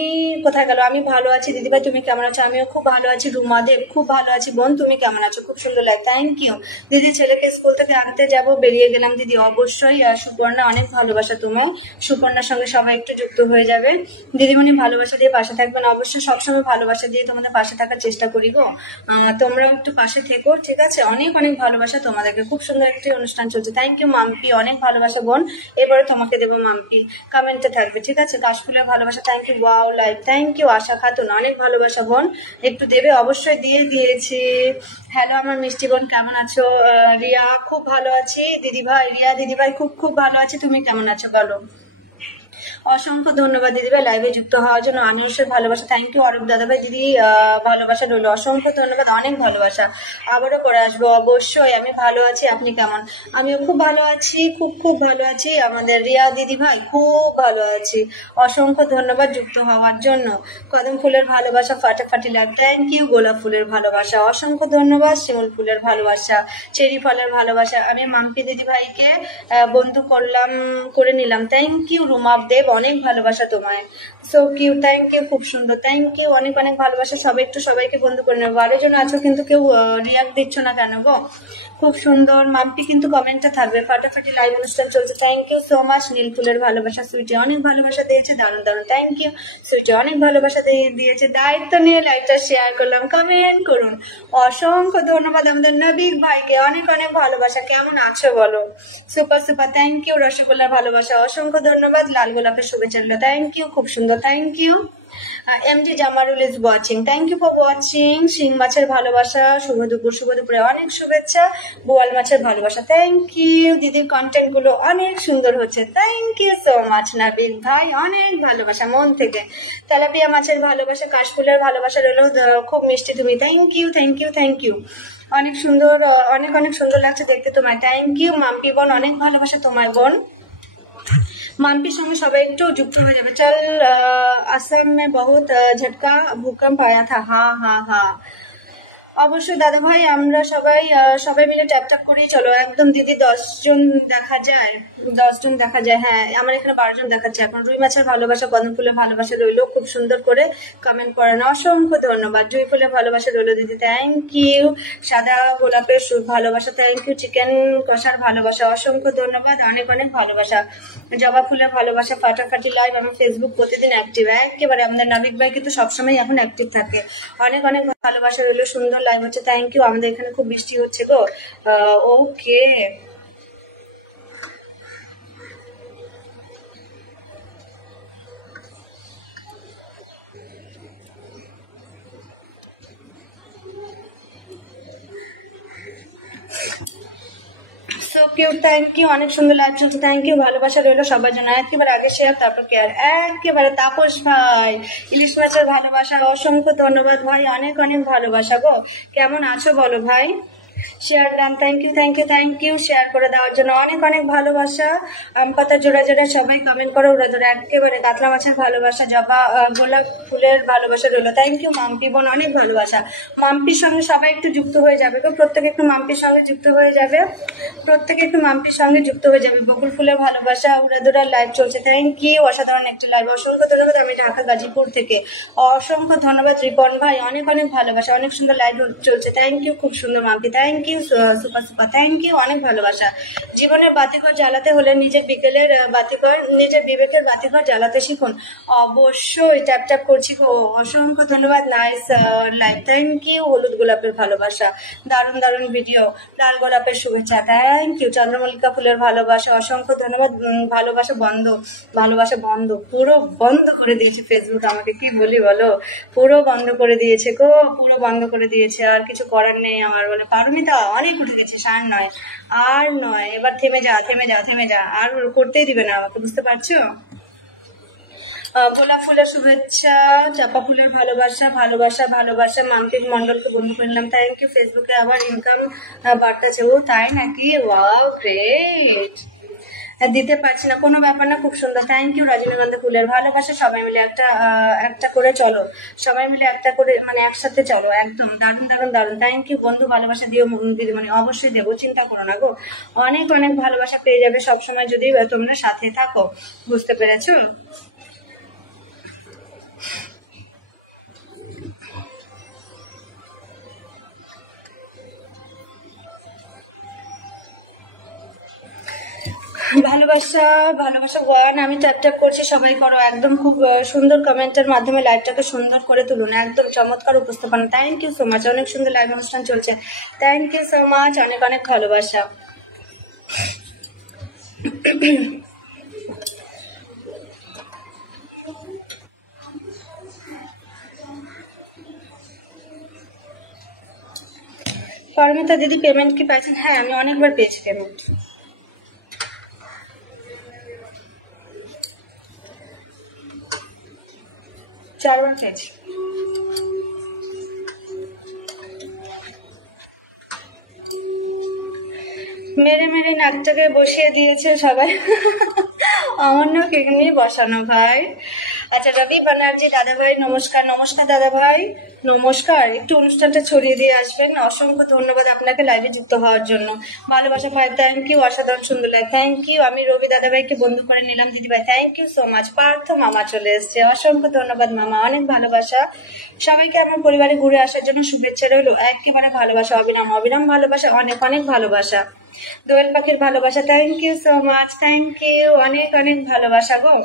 কোথায় গেল? আমি ভালো আছি দিদিভাই, তুমি কেমন আছো? আমিও খুব ভালো আছি। রুমাদেব খুব ভালো আছি। বোন তুমি কেমন আছো? খুব সুন্দর লাগে, থ্যাংক ইউ। দিদি ছেলেকে স্কুল থেকে আনতে যাব, বেরিয়ে গেলাম দিদি। অবশ্যই। সুপর্ণা অনেক ভালোবাসা তুমি। সুপর্ণার সঙ্গে সবাই একটু যুক্ত হয়ে যাবে। দিদিমণি ভালোবাসা দিয়ে পাশে থাকবেন, অবশ্যই সবসময় ভালোবাসা দিয়ে তোমাদের পাশে থাকার চেষ্টা করি গো। তোমরাও একটু পাশে থেকো, ঠিক আছে? অনেক অনেক ভালোবাসা তোমাদেরকে। খুব সুন্দর একটি অনুষ্ঠান চলছে, থ্যাংক ইউ মাম্পি। অনেক ভালোবাসা বোন। এবারে তোমাকে দেবো মাম্পি, কমেন্টে থাকবে, ঠিক আছে? কাশফুলের ভালোবাসা, thank you. Wow live, thank you. Asha Khatun অনেক ভালোবাসা বোন, একটু দেবে? অবশ্যই দিয়ে দিয়েছি। হ্যালো আমার মিষ্টি বোন, কেমন আছো? রিয়া খুব ভালো আছি দিদি ভাই। রিয়া দিদি ভাই খুব খুব ভালো আছি, তুমি কেমন আছো বলো? অসংখ্য ধন্যবাদ দিদিভাই লাইভে যুক্ত হওয়ার জন্য। মানুষের ভালোবাসা, থ্যাংক ইউ। অরূপ দাদাভাই দিদি ভালোবাসা রইল, অসংখ্য ধন্যবাদ, অনেক ভালোবাসা। আবারও করে আসবো অবশ্যই। আমি ভালো আছি, আপনি কেমন? আমিও খুব ভালো আছি, খুব খুব ভালো আছি। আমাদের রিয়া দিদি ভাই খুব ভালো আছি, অসংখ্য ধন্যবাদ যুক্ত হওয়ার জন্য। কদম ফুলের ভালোবাসা, ফাটাফাটি লাভ, থ্যাংক ইউ। গোলাপ ফুলের ভালোবাসা, অসংখ্য ধন্যবাদ। শিমুল ফুলের ভালোবাসা, চেরি ফলের ভালোবাসা। আমি মাম্পি দিদি ভাইকে বন্ধু করে নিলাম, থ্যাংক ইউ। রুমাব দেব অনেক ভালোবাসা তোমায়, সো কিউ, থ্যাংক ইউ। খুব সুন্দর, থ্যাংক ইউ। অনেক অনেক ভালোবাসা। সবাই একটু সবাইকে বন্ধু করে নেবো। 12 জন আছো কিন্তু কেউ রিয়াক্ট দিচ্ছ না কেন গো? খুব সুন্দর। মাম্পি কিন্তু কমেন্টে থাকবে। ফাটাফাটি লাইভ অনুষ্ঠান চলছে, থ্যাংক ইউ সো মাচ। নীল ফুলের ভালোবাসা, সুইটি অনেক ভালোবাসা দিয়েছে, দারুণ দারুণ, থ্যাংক ইউ। সুইটি অনেক ভালোবাসা দিয়েছে। দায়িত্ব নিয়ে লাইভটা শেয়ার করলাম, কমেন্ট করুন, অসংখ্য ধন্যবাদ। আমাদের নবীক ভাইকে অনেক অনেক ভালোবাসা। কেমন আছো বলো? Super super, thank you. রসগোল্লার ভালোবাসা, অসংখ্য ধন্যবাদ। লাল গোলাপের শুভেচ্ছা রইল, থ্যাংক ইউ। খুব সুন্দর, thank you. MG Zamarul is watching, thank you for watching. শিং মাছের ভালোবাসা, শুভ দুপুরে অনেক শুভেচ্ছা। বোয়াল মাছের ভালোবাসা, থ্যাংক ইউ। দিদির কন্টেন্ট গুলো অনেক সুন্দর হচ্ছে, thank you so much. Nabil ভাই অনেক ভালোবাসা মন থেকে। তেলাপিয়া মাছের ভালোবাসা, কাশফুলের ভালোবাসা রইলো, খুব মিষ্টি তুমি, thank you thank you thank you. অনেক সুন্দর, অনেক অনেক সুন্দর লাগছে দেখতে তোমায়, থ্যাংক ইউ। মাম্পি বোন অনেক ভালোবাসা তোমার বোন। मानपीर संगे सबाई एकटू जुक्त हो जाए। चल असम में बहुत झटका भूकंप आया था। हाँ हाँ हाँ অবশ্যই দাদা ভাই, আমরা সবাই মিলে ট্যাপ ট্যাপ করেই চলো একদম। দিদি 10 জন দেখা যায়, 10 জন দেখা যায়। হ্যাঁ আমার এখানে 12 জন দেখাচ্ছে এখন। রুই মাছের ভালোবাসা, কদম ফুলের ভালোবাসা রইলো, খুব সুন্দর করে কমেন্ট করেন, অসংখ্য ধন্যবাদ। জুঁই ফুলের ভালোবাসা রইলো দিদি, থ্যাংক ইউ। সাদা গোলাপের ভালোবাসা, থ্যাংক ইউ। চিকেন কষার ভালোবাসা, অসংখ্য ধন্যবাদ, অনেক অনেক ভালোবাসা। জবা ফুলের ভালোবাসা, ফাটাফাটি লাইভ। আমার ফেসবুক প্রতিদিন অ্যাক্টিভ, একেবারে আমাদের নাবিক ভাই কিন্তু সবসময় এখন অ্যাক্টিভ থাকে। অনেক অনেক ভালোবাসা রইলো, সুন্দর লাইভ হচ্ছে, থ্যাংক ইউ। আমাদের এখানে খুব বৃষ্টি হচ্ছে গো। Okay so cute, thank you. অনেক সুন্দর লাইভ চলছে, থ্যাংক ইউ। ভালোবাসা রইলো সবার জন্য। একেবারে আগে শেয়ার তারপর কেয়ার, একেবারে। তাপস ভাই ইলিশ মাছের ভালোবাসা, অসংখ্য ধন্যবাদ ভাই, অনেক অনেক ভালোবাসা গো। কেমন আছো বলো ভাই? Share done, thank you thank you thank you. Share করে দেওয়ার জন্য অনেক অনেক ভালোবাসা। আম পাতা জোড়া জোড়া সবাই কমেন্ট করো, ওরা ধরে একেবারে। কাতলা মাছের ভালোবাসা, জবা গোলাপ ফুলের ভালোবাসা রইলো, থ্যাংক ইউ। মাম্পি বোন অনেক ভালোবাসা। মাম্পির সঙ্গে সবাই একটু যুক্ত হয়ে যাবে গো, প্রত্যেকে একটু মাম্পির সঙ্গে যুক্ত হয়ে যাবে, প্রত্যেকে একটু মাম্পির সঙ্গে যুক্ত হয়ে যাবে। বকুল ফুলের ভালোবাসা, উড়াদুরা লাইভ চলছে, থ্যাংক ইউ। অসাধারণ একটি লাইভ, অসংখ্য ধন্যবাদ। আমি ঢাকা গাজীপুর থেকে, অসংখ্য ধন্যবাদ। রিপন ভাই অনেক অনেক ভালোবাসা, অনেক সুন্দর লাইভ চলছে, থ্যাংক ইউ। খুব সুন্দর Mampi, thank you. Super super, thank you, অনেক ভালোবাসা। জীবনের বাতিঘর জ্বালাতে হলে নিজের বিবেকের বাতিঘর জ্বালাতে শিখুন। অবশ্যই ট্যাপ ট্যাপ করছি গো, অসংখ্য ধন্যবাদ। Nice live, thank you. হলুদ গোলাপের ভালোবাসা, দারুণ দারুণ ভিডিও। লাল গোলাপের শুভেচ্ছা, থ্যাংক ইউ। চন্দ্রমল্লিকা ফুলের ভালোবাসা, অসংখ্য ধন্যবাদ। ভালোবাসা বন্ধ, পুরো বন্ধ করে দিয়েছে ফেসবুক আমাকে, কি বলি বলো, পুরো বন্ধ করে দিয়েছে গো, পুরো বন্ধ করে দিয়েছে। আর কিছু করার নেই আমার, বলে পারমিতা অনেক উঠে গেছে, আর নয়, এবার থেমে যা, আর করতেই দিবে না আমাকে, বুঝতে পারছো? গোলাপ ফুলের শুভেচ্ছা, চাপা ফুলের ভালোবাসা, ভালোবাসা ভালোবাসা। মানবিক মন্ডলকে বন্ধু করে নিলাম, থ্যাংক ইউ। ফেসবুকে আবার ইনকাম বাড়তেছে, ও তাই নাকি? Wow great. দিতে পারছি না, কোনো ব্যাপার না, খুব সুন্দর, থ্যাংক ইউ। রজনীগন্ধা ফুলের ভালোবাসা, সবাই মিলে একটা করে চলো, সবাই মিলে একটা করে মানে একসাথে চলো, একদম দারুণ দারুণ দারুণ, থ্যাংক ইউ বন্ধু। ভালোবাসা দিও দিদিমণি, অবশ্যই দেবো, চিন্তা করো না গো। অনেক অনেক ভালোবাসা পেয়ে যাবে সবসময় যদি তোমরা সাথে থাকো, বুঝতে পেরেছো? ভালোবাসা ভালোবাসা ওয়ান, আমি ট্যাপ ট্যাপ করছি, সবাই করো একদম। খুব সুন্দর কমেন্টের মাধ্যমে লাইভটাকে সুন্দর করে তুলুন, একদম চমৎকার উপস্থাপনা, থ্যাংক ইউ সো মাচ। অনেক সুন্দর লাইভ অনুষ্ঠান চলছে, থ্যাংক ইউ সো মাচ, অনেক অনেক ভালোবাসা। পারমিতা দিদি পেমেন্ট কি পাইছেন? হ্যাঁ, আমি অনেকবার পেয়েছি পেমেন্ট, 4বার পেয়েছি। মেরে মেরে নাকটাকে বসিয়ে দিয়েছে সবাই। আমার নাক এখানেই বসানো ভাই। আচ্ছা, রবি ব্যানার্জি দাদা ভাই নমস্কার। নমস্কার দাদা ভাই, নমস্কার। একটু অনুষ্ঠানটা ছড়িয়ে দিয়ে আসবেন, অসংখ্য ধন্যবাদ আপনাকে লাইভে যুক্ত হওয়ার জন্য। ভালোবাসা ভাই, থ্যাংক ইউ। অসাধারণ সুন্দর লাইভ, থ্যাংক ইউ। আমি রবি দাদা ভাইকে বন্ধু করে নিলাম দিদি ভাই, thank you so much. Partha মামা চলে এসছে, অসংখ্য ধন্যবাদ মামা, অনেক ভালোবাসা। সবাইকে আমার পরিবারে ঘুরে আসার জন্য শুভেচ্ছা রইল, একেবারে ভালোবাসা, অবিরাম অবিরাম ভালোবাসা, অনেক অনেক ভালোবাসা। দোয়েল পাখির ভালোবাসা, thank you so much, thank you, অনেক অনেক ভালোবাসা গো।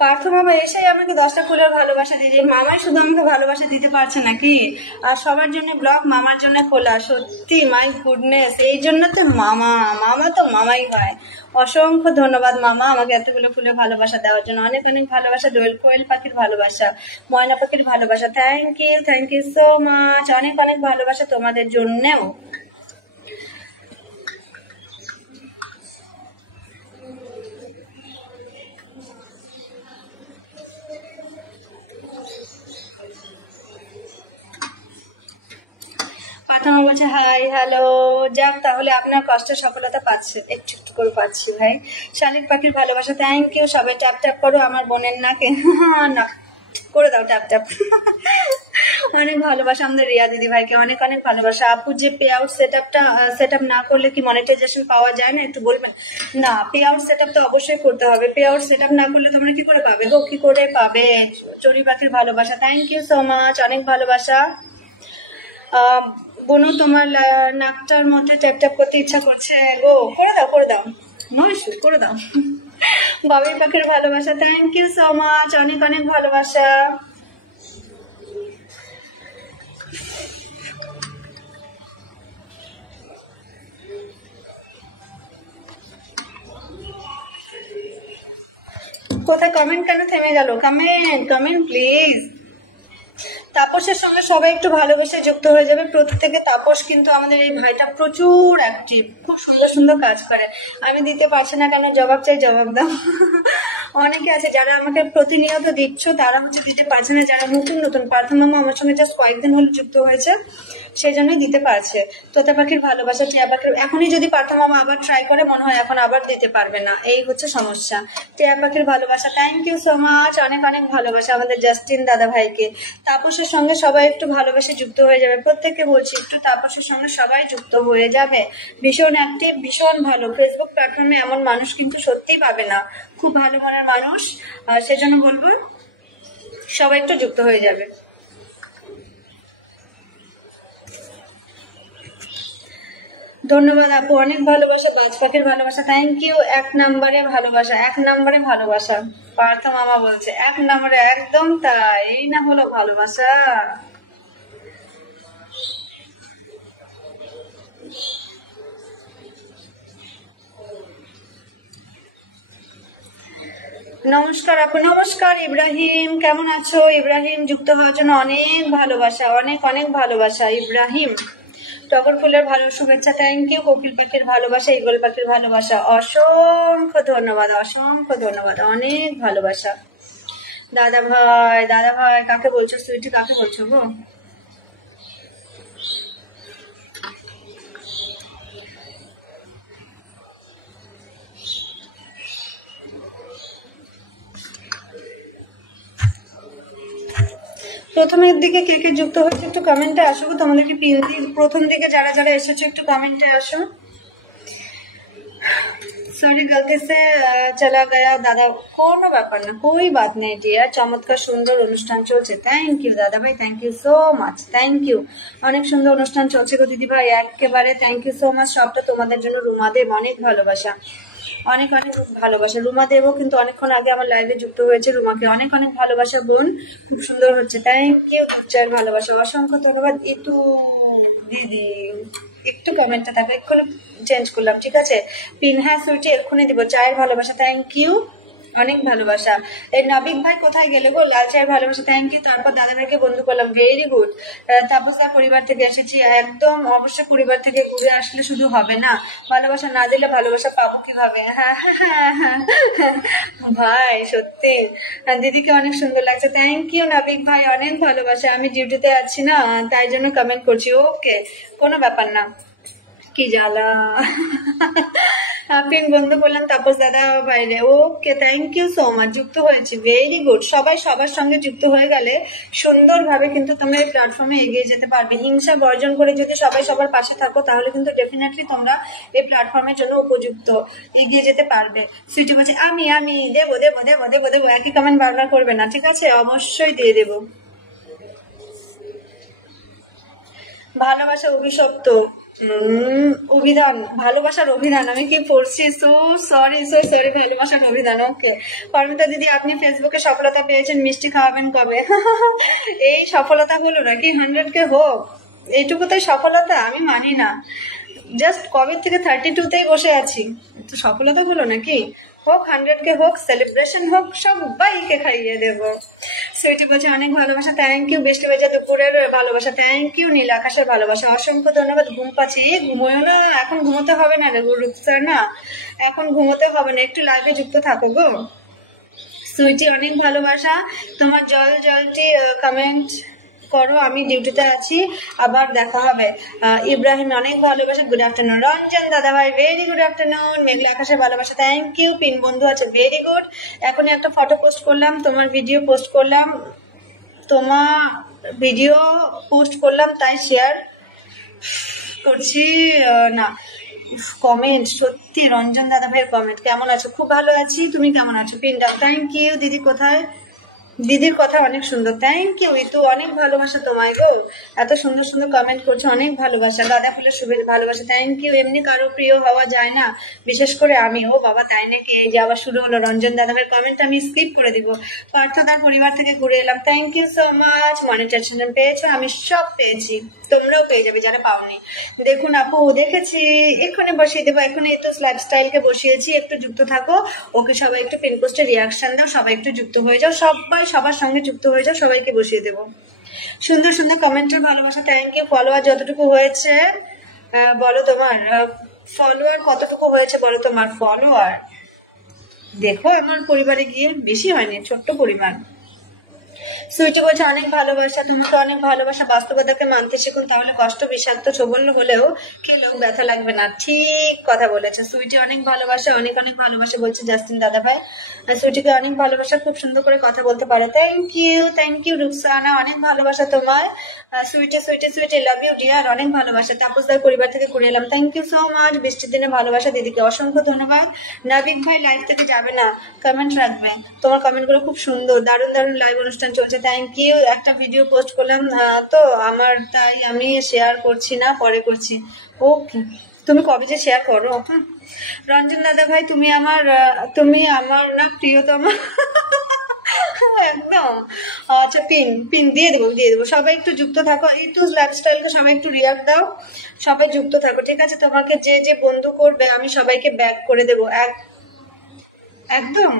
পার্থ মামা এসেই আমাকে 10টা ফুলের ভালোবাসা দিদি। মামাই শুধু আমাকে ভালোবাসা দিতে পারছে নাকি? আর সবার জন্য ব্লগ, মামার জন্য খোলা। সত্যি মাই গুডনেস, এই জন্য তো মামা, মামা তো মামাই হয়। অসংখ্য ধন্যবাদ মামা আমাকে এতগুলো ফুলের ভালোবাসা দেওয়ার জন্য, অনেক অনেক ভালোবাসা। কোয়েল পাখির ভালোবাসা, ময়না পাখির ভালোবাসা, থ্যাংক ইউ সো মাচ, অনেক অনেক ভালোবাসা তোমাদের জন্যও। পাঠানো বলছে হাই হ্যালো, যাক তাহলে আপনার কষ্টের সফলতা পাচ্ছে, একটু একটু করে পাচ্ছি ভাই। শালিক পাখির ভালোবাসা, থ্যাংক ইউ। সবাই ট্যাপ ট্যাপ করো আমার বোনের নাকে, না করে দাও ট্যাপ ট্যাপ। অনেক ভালোবাসা আমাদের রিয়া দিদি ভাইকে, অনেক অনেক ভালোবাসা। আপু যে পে আউট সেট আপ না করলে কি মনিটাইজেশন পাওয়া যায় না, একটু বলবেন? না, পে আউট সেট আপ তো অবশ্যই করতে হবে, পে আউট সেট আপ না করলে তোমরা কি করে পাবে গো, কি করে পাবে? চড়ি পাখির ভালোবাসা, থ্যাংক ইউ সো মাচ, অনেক ভালোবাসা। বোনু তোমার নাকটার মধ্যে ট্যাপ ট্যাপ করতে ইচ্ছা করছে গো, করে দাও নয়, করে দাও। বাবুই পাখির ভালোবাসা, থ্যাংক ইউ সো মাচ, অনেক অনেক ভালোবাসা। কোথায় কমেন্ট কেন থেমে গেল? Comment please. তাপসের সঙ্গে সবাই একটু ভালোবেসে যুক্ত হয়ে যাবে। প্রত্যেকে তাপস কিন্তু আমাদের এই ভাইটা প্রচুর অ্যাক্টিভ, খুব সুন্দর সুন্দর কাজ করে। আমি দিতে পারছি না কেন, জবাব চাই, জবাব দাও। অনেকে আছে যারা আমাকে প্রতিনিয়ত দিচ্ছ, তারা হচ্ছে দিতে পারছে না, যারা নতুন নতুন। পার্থ মামা আমার সঙ্গে জাস্ট কয়েকদিন হলো যুক্ত হয়েছে, সেই জন্যই দিতে পারছে। তোতা পাখির ভালোবাসা, টিয়া পাখির, এখনই যদি পার্থ মামা আবার ট্রাই করে মনে হয় এখন আবার দিতে পারবে না, এই হচ্ছে সমস্যা। টিয়া পাখির ভালোবাসা, থ্যাংক ইউ সো মাচ, অনেক অনেক ভালোবাসা আমাদের জাস্টিন দাদা ভাইকে। তাপসের সঙ্গে সবাই একটু ভালোবেসে যুক্ত হয়ে যাবে, প্রত্যেককে বলছি একটু তাপসের সঙ্গে সবাই যুক্ত হয়ে যাবে। ভীষণ অ্যাক্টিভ, ভীষণ ভালো। ফেসবুক প্ল্যাটফর্মে এমন মানুষ কিন্তু সত্যিই পাবে না, খুব ভালো মনের মানুষ। সেজন্য বলবো সবাই একটু যুক্ত হয়ে যাবে। ধন্যবাদ আপু, অনেক ভালোবাসা। বাজ পাখির ভালোবাসা, থ্যাংক ইউ। 1 নম্বরে ভালোবাসা, 1 নম্বরে ভালোবাসা। পার্থ মামা বলছে 1 নম্বরে, একদম তাই, এই না হলো ভালোবাসা। নমস্কার আপু, নমস্কার ইব্রাহিম, কেমন আছো? ইব্রাহিম যুক্ত হওয়ার জন্য অনেক ভালোবাসা, অনেক অনেক ভালোবাসা ইব্রাহিম। টগর ফুলের ভালো শুভেচ্ছা, থ্যাংক ইউ। কোকিল পাখির ভালোবাসা, ঈগল পাখির ভালোবাসা, অসংখ্য ধন্যবাদ, অসংখ্য ধন্যবাদ, অনেক ভালোবাসা। দাদা ভাই, দাদা ভাই কাকে বলছো? সুইটি কাকে বলছো গো? প্রথমের দিকে কে কে যুক্ত হয়েছে একটু কমেন্টে আসো। তোমাদেরকে প্রথম দিকে যারা যারা এসেছো একটু কমেন্টে আসো। সরি গলতি সে চলা গয়া দাদা, কোনো ব্যাপার না, কোই বাত নেই ডিয়ার। চমৎকার সুন্দর অনুষ্ঠান চলছে, থ্যাংক ইউ দাদা ভাই, thank you so much, thank you. অনেক সুন্দর অনুষ্ঠান চলছে গো দিদি ভাই, একেবারে থ্যাংক ইউ সো মাচ। সবটা তোমাদের জন্য। রুমা দেব, অনেক ভালোবাসা, অনেক অনেক ভালোবাসা। রুমা দেবও কিন্তু অনেকক্ষণ আগে আমার লাইভে যুক্ত হয়েছে, রুমাকে অনেক অনেক ভালোবাসা বোন, খুব সুন্দর হচ্ছে, থ্যাংক ইউ। চার ভালোবাসা, অসংখ্য ধন্যবাদ। ইতু দিদি একটু কমেন্টটা থাকো, এক্ষুনি চেঞ্জ করলাম, ঠিক আছে? পিন, হ্যাঁ সুইটি এক্ষুনি দিব। চায়ের ভালোবাসা, থ্যাংক ইউ, অনেক ভালোবাসা। এই নবিক ভাই কোথায় গেলে গো? লাল চায়ের ভালোবাসা, থ্যাংক ইউ। তারপর দাদা ভাইকে বন্ধু করলাম, ভেরি গুড। তাপসদা পরিবার থেকে এসেছি, একদম অবশ্যই পরিবার থেকে ঘুরে আসলে শুধু হবে না, ভালোবাসা না দিলে ভালোবাসা পাবো কিভাবে? হ্যাঁ ভাই সত্যি দিদিকে অনেক সুন্দর লাগছে, থ্যাংক ইউ নবিক ভাই, অনেক ভালোবাসা। আমি ডিউটিতে আছি না, তাই জন্য কমেন্ট করছি, ওকে কোনো ব্যাপার না। কি জ্বালা পিন বন্ধ করলাম তাপস দাদা বাইরে, okay thank you so much. যুক্ত হয়েছে, ভেরি গুড। সবাই সবার সঙ্গে যুক্ত হয়ে গেলে সুন্দরভাবে কিন্তু তোমরা এই প্ল্যাটফর্মে এগিয়ে যেতে পারবে। হিংসা বর্জন করে যদি সবাই সবার পাশে থাকো তাহলে কিন্তু ডেফিনেটলি তোমরা এই প্ল্যাটফর্মের জন্য উপযুক্ত, এগিয়ে যেতে পারবে। সুইটি বলছে আমি আমি দেবো দেবো দেবো দেবো দেবো, একই কমেন্ট বারবার করবে না, ঠিক আছে? অবশ্যই দিয়ে দেবো। ভালোবাসা অভিশপ্ত, অভিধান, ভালোবাসার অভিধান, আমি কি পড়ছি? সো সরি, সো সরি, ভালোবাসার অভিধান, ওকে। পারমিতা দিদি আপনি ফেসবুকে সফলতা পেয়েছেন, মিষ্টি খাওয়াবেন কবে? এই সফলতা হলো নাকি 100K হোক, এইটুকু তাই সফলতা? আমি মানি না। জাস্ট কবে থেকে 32তেই বসে আছি, তো সফলতা হলো নাকি? হোক 100K হোক, সেলিব্রেশন হোক, সবাইকে খাইয়ে দেবো। সুইটি বলছে অনেক ভালোবাসা, থ্যাংক ইউ। বৃষ্টি ভেজা দুপুরের ভালোবাসা, থ্যাংক ইউ। নীল আকাশের ভালোবাসা, অসংখ্য ধন্যবাদ। ঘুম পাচ্ছি, ঘুমোয় না, এখন ঘুমোতে হবে না রে স্যার, না এখন ঘুমোতে হবে না, একটু লাইভে যুক্ত থাকো গো। সুইটি অনেক ভালোবাসা, তোমার জলটি কমেন্ট করো, আমি ডিউটিতে আছি, আবার দেখা হবে। ইব্রাহিম অনেক ভালোবাসা, গুড আফটারনুন। রঞ্জন দাদা ভাই ভেরি গুড আফটারনুন। মেঘলা আকাশের ভালোবাসা, থ্যাংক ইউ। পিন বন্ধু আছে, ভেরি গুড। এখনই একটা ফটো পোস্ট করলাম, তোমার ভিডিও পোস্ট করলাম, তোমার ভিডিও পোস্ট করলাম, তাই শেয়ার করছি না। কমেন্ট সত্যি, রঞ্জন দাদা ভাইয়ের কমেন্ট, কেমন আছো? খুব ভালো আছি, তুমি কেমন আছো? Pin down, thank you. দিদি কোথায়? দিদির কথা অনেক সুন্দর, থ্যাংক ইউ। ইতু অনেক ভালোবাসা তোমায় গো, এত সুন্দর সুন্দর কমেন্ট করছো, অনেক ভালোবাসা। গাঁদা ফুলের শুভেচ্ছা, ভালোবাসা, থ্যাংক ইউ। এমনি কারো প্রিয় হওয়া যায় না, বিশেষ করে আমি। ও বাবা তাই নাকি? এই যে আবার শুরু হলো রঞ্জন দাদাভাইয়ের কমেন্ট, আমি স্কিপ করে দিব। পার্থদার পরিবার থেকে ঘুরে এলাম, thank you so much. Monetization পেয়েছো? আমি সব পেয়েছি, তোমরাও পেয়ে যাবে যারা পাওনি। দেখুন আপু দেখেছি, এক্ষুনি বসিয়ে দেবো, এক্ষুনি একটু লাইফস্টাইলকে বসিয়েছি, একটু যুক্ত থাকো। ওকে সবাই একটু পিন পোস্টে রিয়াকশন দাও, সবাই একটু যুক্ত হয়ে যাও, সবাই সবার সঙ্গে যুক্ত হয়ে যাও, সবাইকে বসিয়ে দেবো। সুন্দর সুন্দর কমেন্টের ভালোবাসা, থ্যাংক ইউ। ফলোয়ার যতটুকু হয়েছে বলো, তোমার ফলোয়ার কতটুকু হয়েছে বলো, তোমার ফলোয়ার দেখো আমার পরিবারে গিয়ে, বেশি হয়নি, ছোট্ট পরিমাণ। সুইটি বলছে অনেক ভালোবাসা, তোমাকে অনেক ভালোবাসা। বাস্তবতাকে মানতে শিখুন, তাহলে কষ্ট বিষাক্ত ছবল হলেও খেলেও ব্যথা লাগবে না। ঠিক কথা বলেছে সুইটি, অনেক ভালোবাসা, অনেক অনেক ভালোবাসা বলছে জাস্টিন দাদা ভাই। সুইটিকে অনেক ভালোবাসা, খুব সুন্দর করে কথা বলতে পারে, thank you. Thank you Rukhsana, অনেক ভালোবাসা তোমায়। Sweety sweety sweety love you dear, অনেক ভালোবাসা। তাপসদার পরিবার থেকে ঘুরে এলাম, থ্যাংক ইউ সো মাচ। বৃষ্টির দিনে ভালোবাসা, দিদিকে অসংখ্য ধন্যবাদ। নাবিক ভাই লাইভ থেকে যাবে না, কমেন্ট রাখবে, তোমার কমেন্ট গুলো খুব সুন্দর, দারুণ দারুণ লাইভ অনুষ্ঠান চলছে, থ্যাংক ইউ। একটা ভিডিও পোস্ট করলাম তো আমার, তাই আমি শেয়ার করছি না, পরে করছি, ওকে। তুমি কবে যে শেয়ার করো? রঞ্জন দাদা ভাই তুমি আমার না প্রিয়তম একদম। আচ্ছা পিন পিন দিয়ে দেবো। সবাই একটু যুক্ত থাকো, একটু লাইফস্টাইলকে সবাই একটু রিয়াক্ট দাও, সবাই যুক্ত থাকো, ঠিক আছে? তোমাকে যে যে বন্ধু করবে আমি সবাইকে ব্যাক করে দেবো, একদম।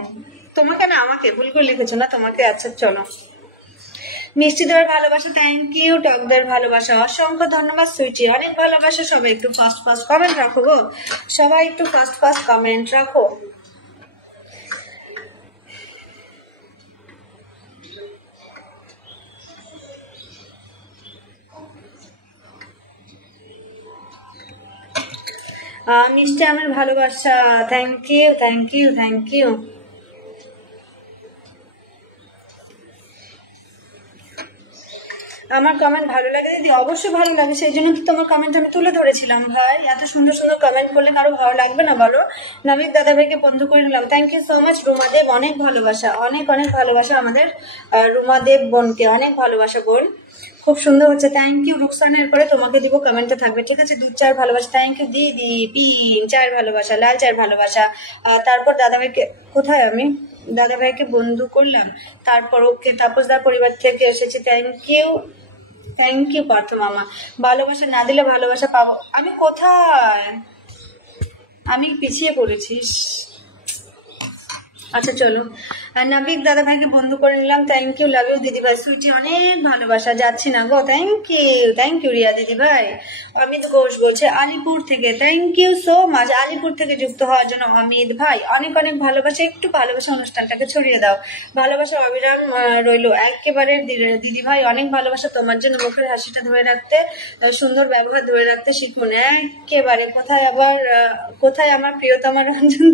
তোমাকে না, আমাকে ভুল করে লিখেছো না, তোমাকে। আচ্ছা চলো, মিষ্টি দেওয়ার ভালোবাসা থ্যাংক ইউ, টক দেওয়ার ভালোবাসা অসংখ্য ধন্যবাদ, সুইটি অনেক ভালোবাসা। সবাই একটু ফাস্ট ফাস্ট কমেন্ট রাখো গো, সবাই একটু ফাস্ট ফাস্ট কমেন্ট রাখো। মিষ্টি আমার ভালোবাসা thank you thank you thank you. আমার কমেন্ট ভালো লাগে দিদি? অবশ্যই ভালো লাগে, সেই জন্য তো তোমার কমেন্ট আমি তুলে ধরেছিলাম ভাই। এত সুন্দর সুন্দর কমেন্ট করলে কারো ভালো লাগবে না বলো? নাবিক দাদা ভাইকে বন্ধু করে নিলাম, thank you so much. Rumadev অনেক ভালোবাসা, অনেক অনেক ভালোবাসা আমাদের রুমাদেব বোনকে, অনেক ভালোবাসা বোন, খুব সুন্দর হচ্ছে, থ্যাংক ইউ। রুকসানের পরে তোমাকে দিব, কমেন্টটা থাকবে ঠিক আছে। 2-4 ভালোবাসা থ্যাংক ইউ দিদি। 3-4 ভালোবাসা, লাল 4 ভালোবাসা। তারপর দাদাভাইকে, কোথায় আমি দাদাভাইকে বন্ধু করলাম, তারপর ওকে তাপসদার পরিবার থেকে এসেছি, thank you thank you Partha মামা। ভালোবাসা না দিলে ভালোবাসা পাবো আমি কোথায়? আমি পিছিয়ে পড়েছিস। আচ্ছা চলো, নাবিক দাদা ভাইকে বন্ধু করে নিলাম, থ্যাংক ইউ, লাভ ইউ দিদি ভাই। সুইটি অনেক ভালোবাসা, যাচ্ছি না গো, থ্যাংক ইউ রিয়া দিদি ভাই। অমিত ঘোষ বলছে আলিপুর থেকে, thank you so much Alipur থেকে যুক্ত হওয়ার জন্য অমিত ভাই, অনেক অনেক ভালোবাসা। একটু ভালোবাসা অনুষ্ঠানটাকে ছড়িয়ে দাও, ভালোবাসার অবিরাম রইলো একেবারে দিদি ভাই, অনেক ভালোবাসা তোমার জন্য। মুখের হাসিটা ধরে রাখতে, সুন্দর ব্যবহার ধরে রাখতে শিখুন একেবারে। কোথায় আমার প্রিয়তমা রঞ্জন?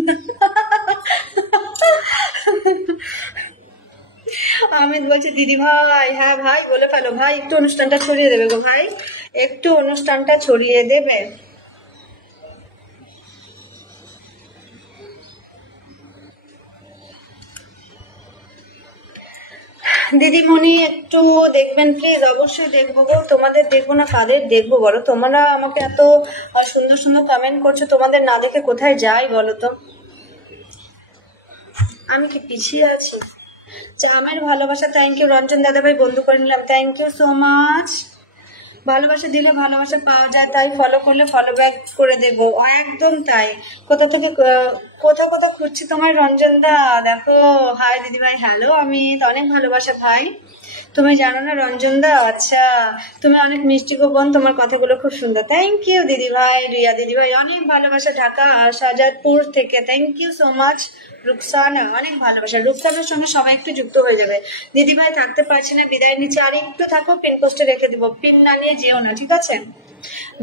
আমিত বলছে দিদি ভাই, হ্যাঁ ভাই বলে ফেলো ভাই, একটু অনুষ্ঠানটা ছড়িয়ে দেবে গো ভাই, একটু অনুষ্ঠানটা ছড়িয়ে দেবে। দিদিমণি একটু দেখবেন প্লিজ, অবশ্যই দেখবো গো। তোমাদের দেখবো না কাদের দেখবো বলো? তোমরা আমাকে এত সুন্দর সুন্দর কমেন্ট করছো, তোমাদের না দেখে কোথায় যাই বলো তো? আমি কি পিছিয়ে আছি? আমার ভালোবাসা থ্যাংক ইউ। রঞ্জন দাদা ভাই বন্ধু করে নিলাম, থ্যাংক ইউ সো মাচ। ভালোবাসা দিলে ভালোবাসা পাওয়া যায়, তাই ফলো করলে ফলো ব্যাক করে দেবো, একদম তাই। কোথাও খুঁজছি তোমার রঞ্জন দা, দেখো। হাই দিদি ভাই, হ্যালো আমি অনেক ভালোবাসা ভাই, তুমি জানো না রঞ্জন দা? আচ্ছা, তুমি অনেক মিষ্টি গো বোন, তোমার কথাগুলো খুব সুন্দর, থ্যাংক ইউ দিদি ভাই। রিয়া দিদি ভাই অনেক ভালোবাসা, ঢাকা শাহজাদপুর থেকে, thank you so much. Rukhsana অনেক ভালোবাসা, রুকসানার সঙ্গে সবাই একটু যুক্ত হয়ে যাবে। দিদি ভাই থাকতে পারছি না, বিদায় নিচে, আর একটু থাকো, পিন পোস্টে রেখে দিব, পিন না নিয়ে যেও না ঠিক আছে।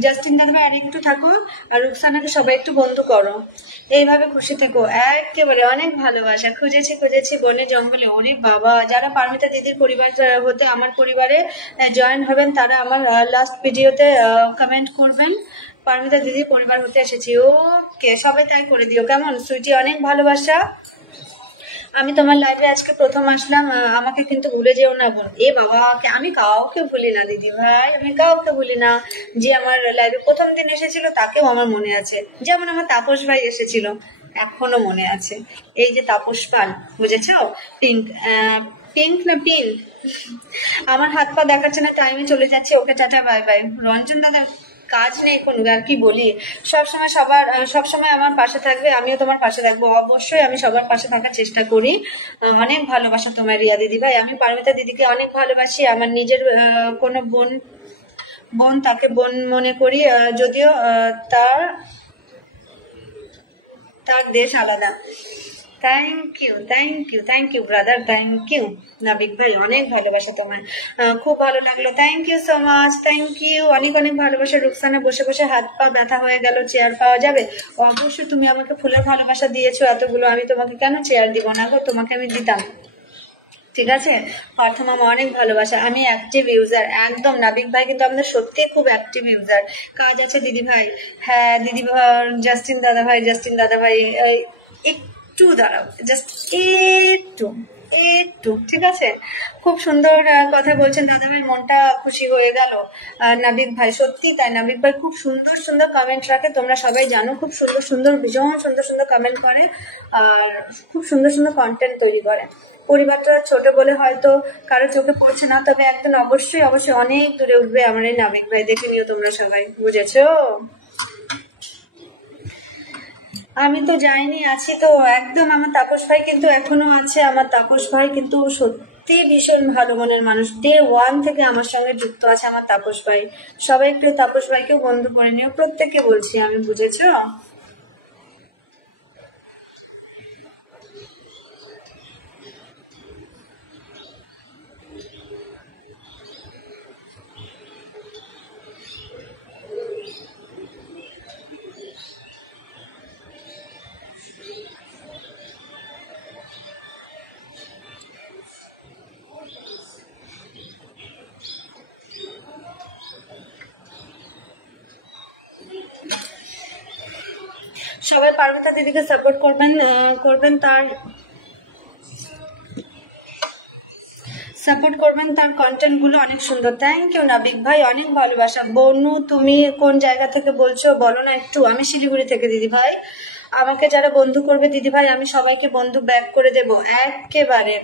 জাস্টিন দাদা ভাই আর একটু থাকো, আর রুকসানাকে সবাই একটু বন্ধু করো, এইভাবে খুশি থেকো একেবারে। অনেক ভালোবাসা, খুঁজেছি বনে জঙ্গলে, ওরে বাবা। যারা পারমিতা দিদির পরিবার হতে আমার পরিবারে জয়েন হবেন, তারা আমার লাস্ট ভিডিওতে কমেন্ট করবেন, পারমিতা দিদির পরিবার হতে এসেছি। ওকে, সবাই তাই করে দিও কেমন? সুইটি অনেক ভালোবাসা। আমি তোমার লাইভে আজকে প্রথম আসলাম, আমাকে কিন্তু ভুলে যেও না বোন। এ বাবা, আমি কাউকে ভুলি না দিদি ভাই, আমি কাউকে ভুলি না। যে আমার লাইভে প্রথম দিন এসেছিল তাকেও আমার মনে আছে, যেমন আমার তাপস ভাই এসেছিল, এখনো মনে আছে। এই যে তাপস পাল, বুঝেছো? পিঙ্ক পিঙ্ক না পিঙ্ক। আমার হাত পা দেখাচ্ছে না, টাইমে চলে যাচ্ছে, ওকে টাটা বাই বাই। রঞ্জন দাদা কাজ নেই কোনো, আর কি বলি, সবসময় আমার পাশে থাকবে, আমিও তোমার পাশে থাকবো, অবশ্যই আমি সবার পাশে থাকার চেষ্টা করি। অনেক ভালোবাসা তোমার রিয়া দিদি ভাই। আমি পারমিতা দিদিকে অনেক ভালোবাসি, আমার নিজের কোনো বোন তাকে বোন মনে করি, যদিও তার দেশ আলাদা। Thank you brother, thank you. Nabik ভাই অনেক ভালোবাসা তোমার, খুব ভালো লাগলো, thank you so much, thank you. অনেক অনেক ভালোবাসা। রুকসানা বসে বসে হাত পা ব্যথা হয়ে গেল, চেয়ার পাওয়া যাবে? অবশ্যই, তুমি আমাকে ফুলের ভালোবাসা দিয়েছো এতগুলো, আমি তোমাকে কেন চেয়ার দিব না গো? তোমাকে আমি দিতাম, ঠিক আছে। পার্থ মামা অনেক ভালোবাসা, আমি অ্যাক্টিভ ইউজার একদম। নাবিক ভাই কিন্তু আমাদের সত্যি খুব অ্যাক্টিভ ইউজার। কাজ আছে দিদি ভাই? হ্যাঁ দিদি ভাই। জাস্টিন দাদা ভাই একটু দাঁড়াও, জাস্ট একটু ঠিক আছে। খুব সুন্দর কথা বলছেন দাদা ভাই, মনটা খুশি হয়ে গেল। নাবিক ভাই সত্যি তাই, নাবিক ভাই খুব সুন্দর সুন্দর কমেন্ট রাখে, তোমরা সবাই জানো, খুব সুন্দর ভীষণ সুন্দর কমেন্ট করে, আর খুব সুন্দর কন্টেন্ট তৈরি করে। পরিবারটা ছোট বলে হয়তো কারো চোখে পড়ছে না, তবে একদিন অবশ্যই অনেক দূরে উঠবে আমার এই নাবিক ভাই, দেখে নিও তোমরা সবাই, বুঝেছো? আমি তো যাইনি, আছি তো একদম। আমার তাপস ভাই কিন্তু এখনো আছে। আমার তাপস ভাই কিন্তু সত্যি ভীষণ ভালো মনের মানুষ, ডে ওয়ান থেকে আমার সঙ্গে যুক্ত আছে আমার তাপস ভাই। সবাই একটু তাপস ভাইকেও বন্ধু করে নিও, প্রত্যেককে বলছি আমি, বুঝেছো? সবাই পারমিতা দিদিকে সাপোর্ট করবেন, করবেন তার, সাপোর্ট করবেন, তার কন্টেন্ট গুলো অনেক সুন্দর। থ্যাংক ইউ নাবিক ভাই, অনেক ভালোবাসা। বনু, তুমি কোন জায়গা থেকে বলছো বলো না একটু? আমি শিলিগুড়ি থেকে দিদি ভাই। আমাকে যারা বন্ধু করবে দিদি ভাই, আমি সবাইকে বন্ধু ব্যাক করে দেব একেবারে।